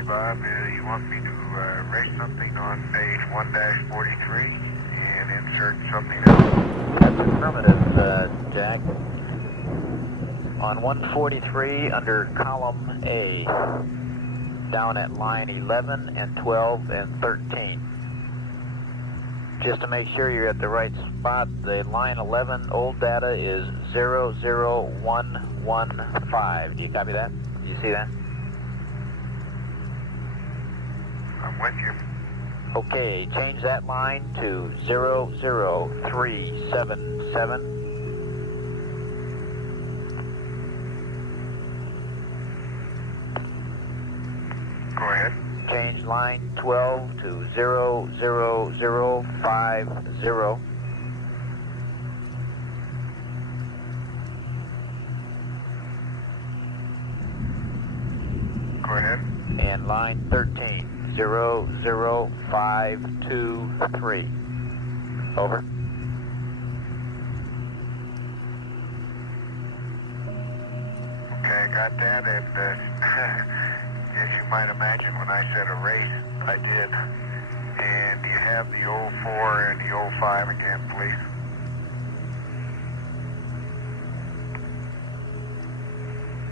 Bob, you want me to erase something on page 1-43 and insert something else? That's affirmative, Jack. On 143 under column A, down at line 11 and 12 and 13. Just to make sure you're at the right spot, the line 11 old data is 00115. Do you copy that? Do you see that? I'm with you. Okay, change that line to 00377. Go ahead. Change line 12 to 00050. Go ahead. And line 13. 00523. Over. Okay, I got that. And as you might imagine, when I said erase, I did. And do you have the 04 and the 05 again, please?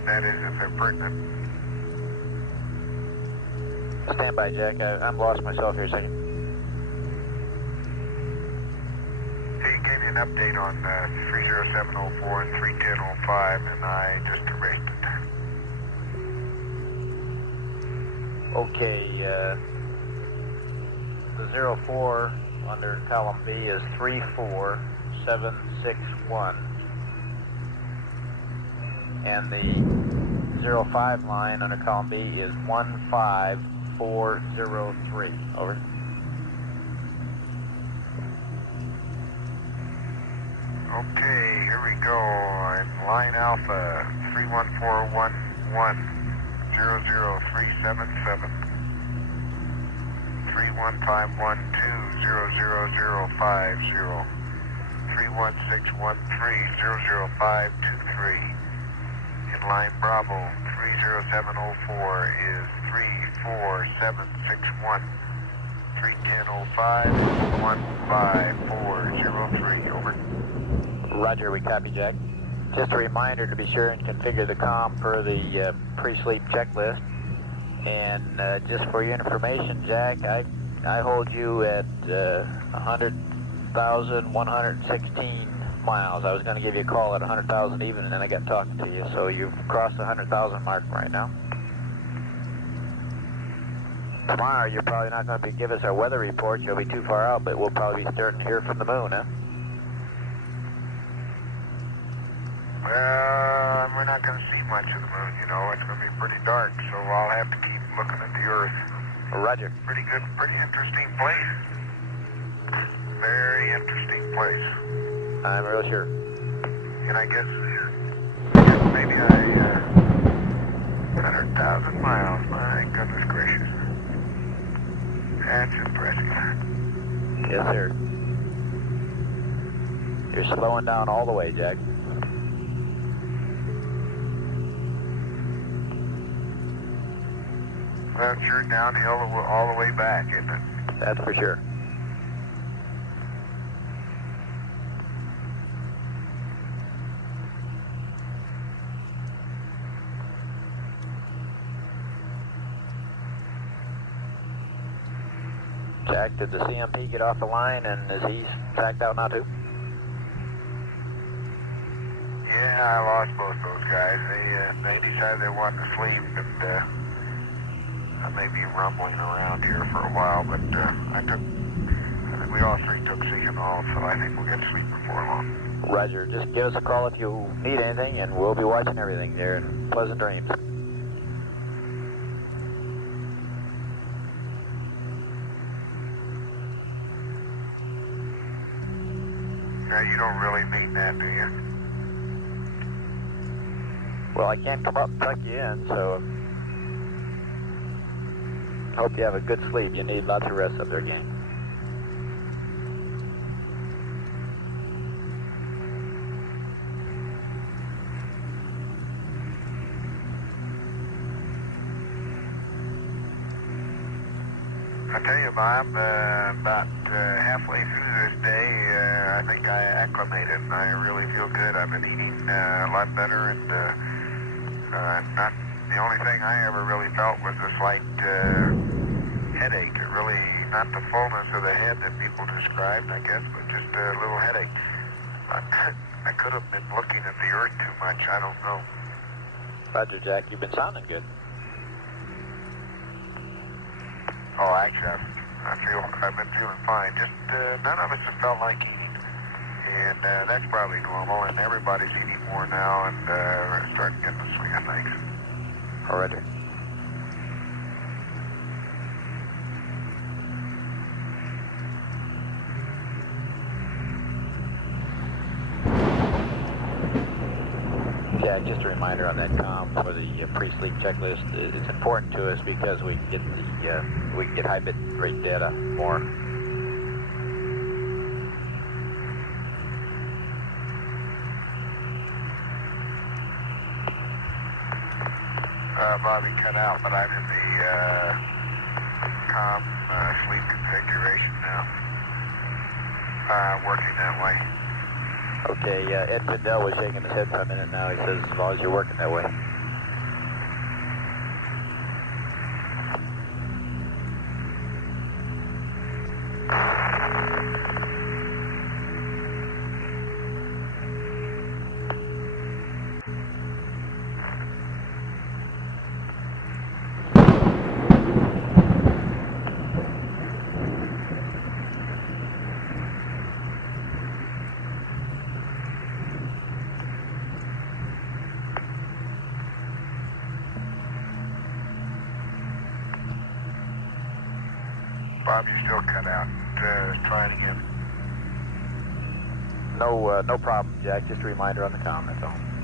That is, if they're pertinent. Stand by, Jack. I'm lost myself here a second. He gave you an update on 30704 and 31005, and I just erased it. Okay, the 04 under column B is 34761. And the 05 line under column B is 15403. Over. Okay, here we go. In line Alpha, 31411, 00377, 31512, 00050, 31613, 00523. In line Bravo, 30704 is 34761, 31005, 15403. Over. Roger, we copy, Jack. Just a reminder to be sure and configure the comm per the pre-sleep checklist. And just for your information, Jack, I hold you at 100,116 miles. I was going to give you a call at 100,000 even, and then I got talking to you. So you've crossed the 100,000 mark right now. Tomorrow, you're probably not going to give us our weather report. You'll be too far out, but we'll probably be starting to hear from the moon, huh? Well, we're not going to see much of the moon, you know. It's going to be pretty dark, so I'll have to keep looking at the Earth. Roger. Pretty good, pretty interesting place. Very interesting place. I'm real sure. And I guess maybe 100,000 miles. My goodness gracious. That's impressive. Yes, sir. You're slowing down all the way, Jack. Well, it's sure downhill all the way back, isn't it? That's for sure. Jack, did the CMP get off the line, and is he tacked out now too? Yeah, I lost both those guys. They decided they wanted to sleep, and I may be rumbling around here for a while, but I think we all three took Seagenol, so I think we'll get to sleep before long. Roger. Just give us a call if you need anything, and we'll be watching everything there, and pleasant dreams. Now, you don't really mean that, do you? Well, I can't come up and tuck you in, so hope you have a good sleep. You need lots of rest up there, gang. I tell you, Bob, about halfway through this day, I think I acclimated, and I really feel good. I've been eating a lot better, and not the only thing I ever really felt was a slight headache. It really, not the fullness of the head that people described, I guess, but just a little headache. I could have been looking at the Earth too much. I don't know. Roger, Jack. You've been sounding good. Oh, actually, I've been feeling fine. Just none of us have felt like eating, and that's probably normal. And everybody's eating more now, and starting to get the swing of things. Roger. Jack, just a reminder on that comm for the pre-sleep checklist. It's important to us because we can get high bit rate data more. Bobby cut out, but I'm in the comm sleep configuration now. Working that way. Okay, Ed Fidel was shaking his head for a minute now. He says as long as you're working that way. Bob, you're still cut out. Try it again. No problem, Jack. Just a reminder on the comm, that's all.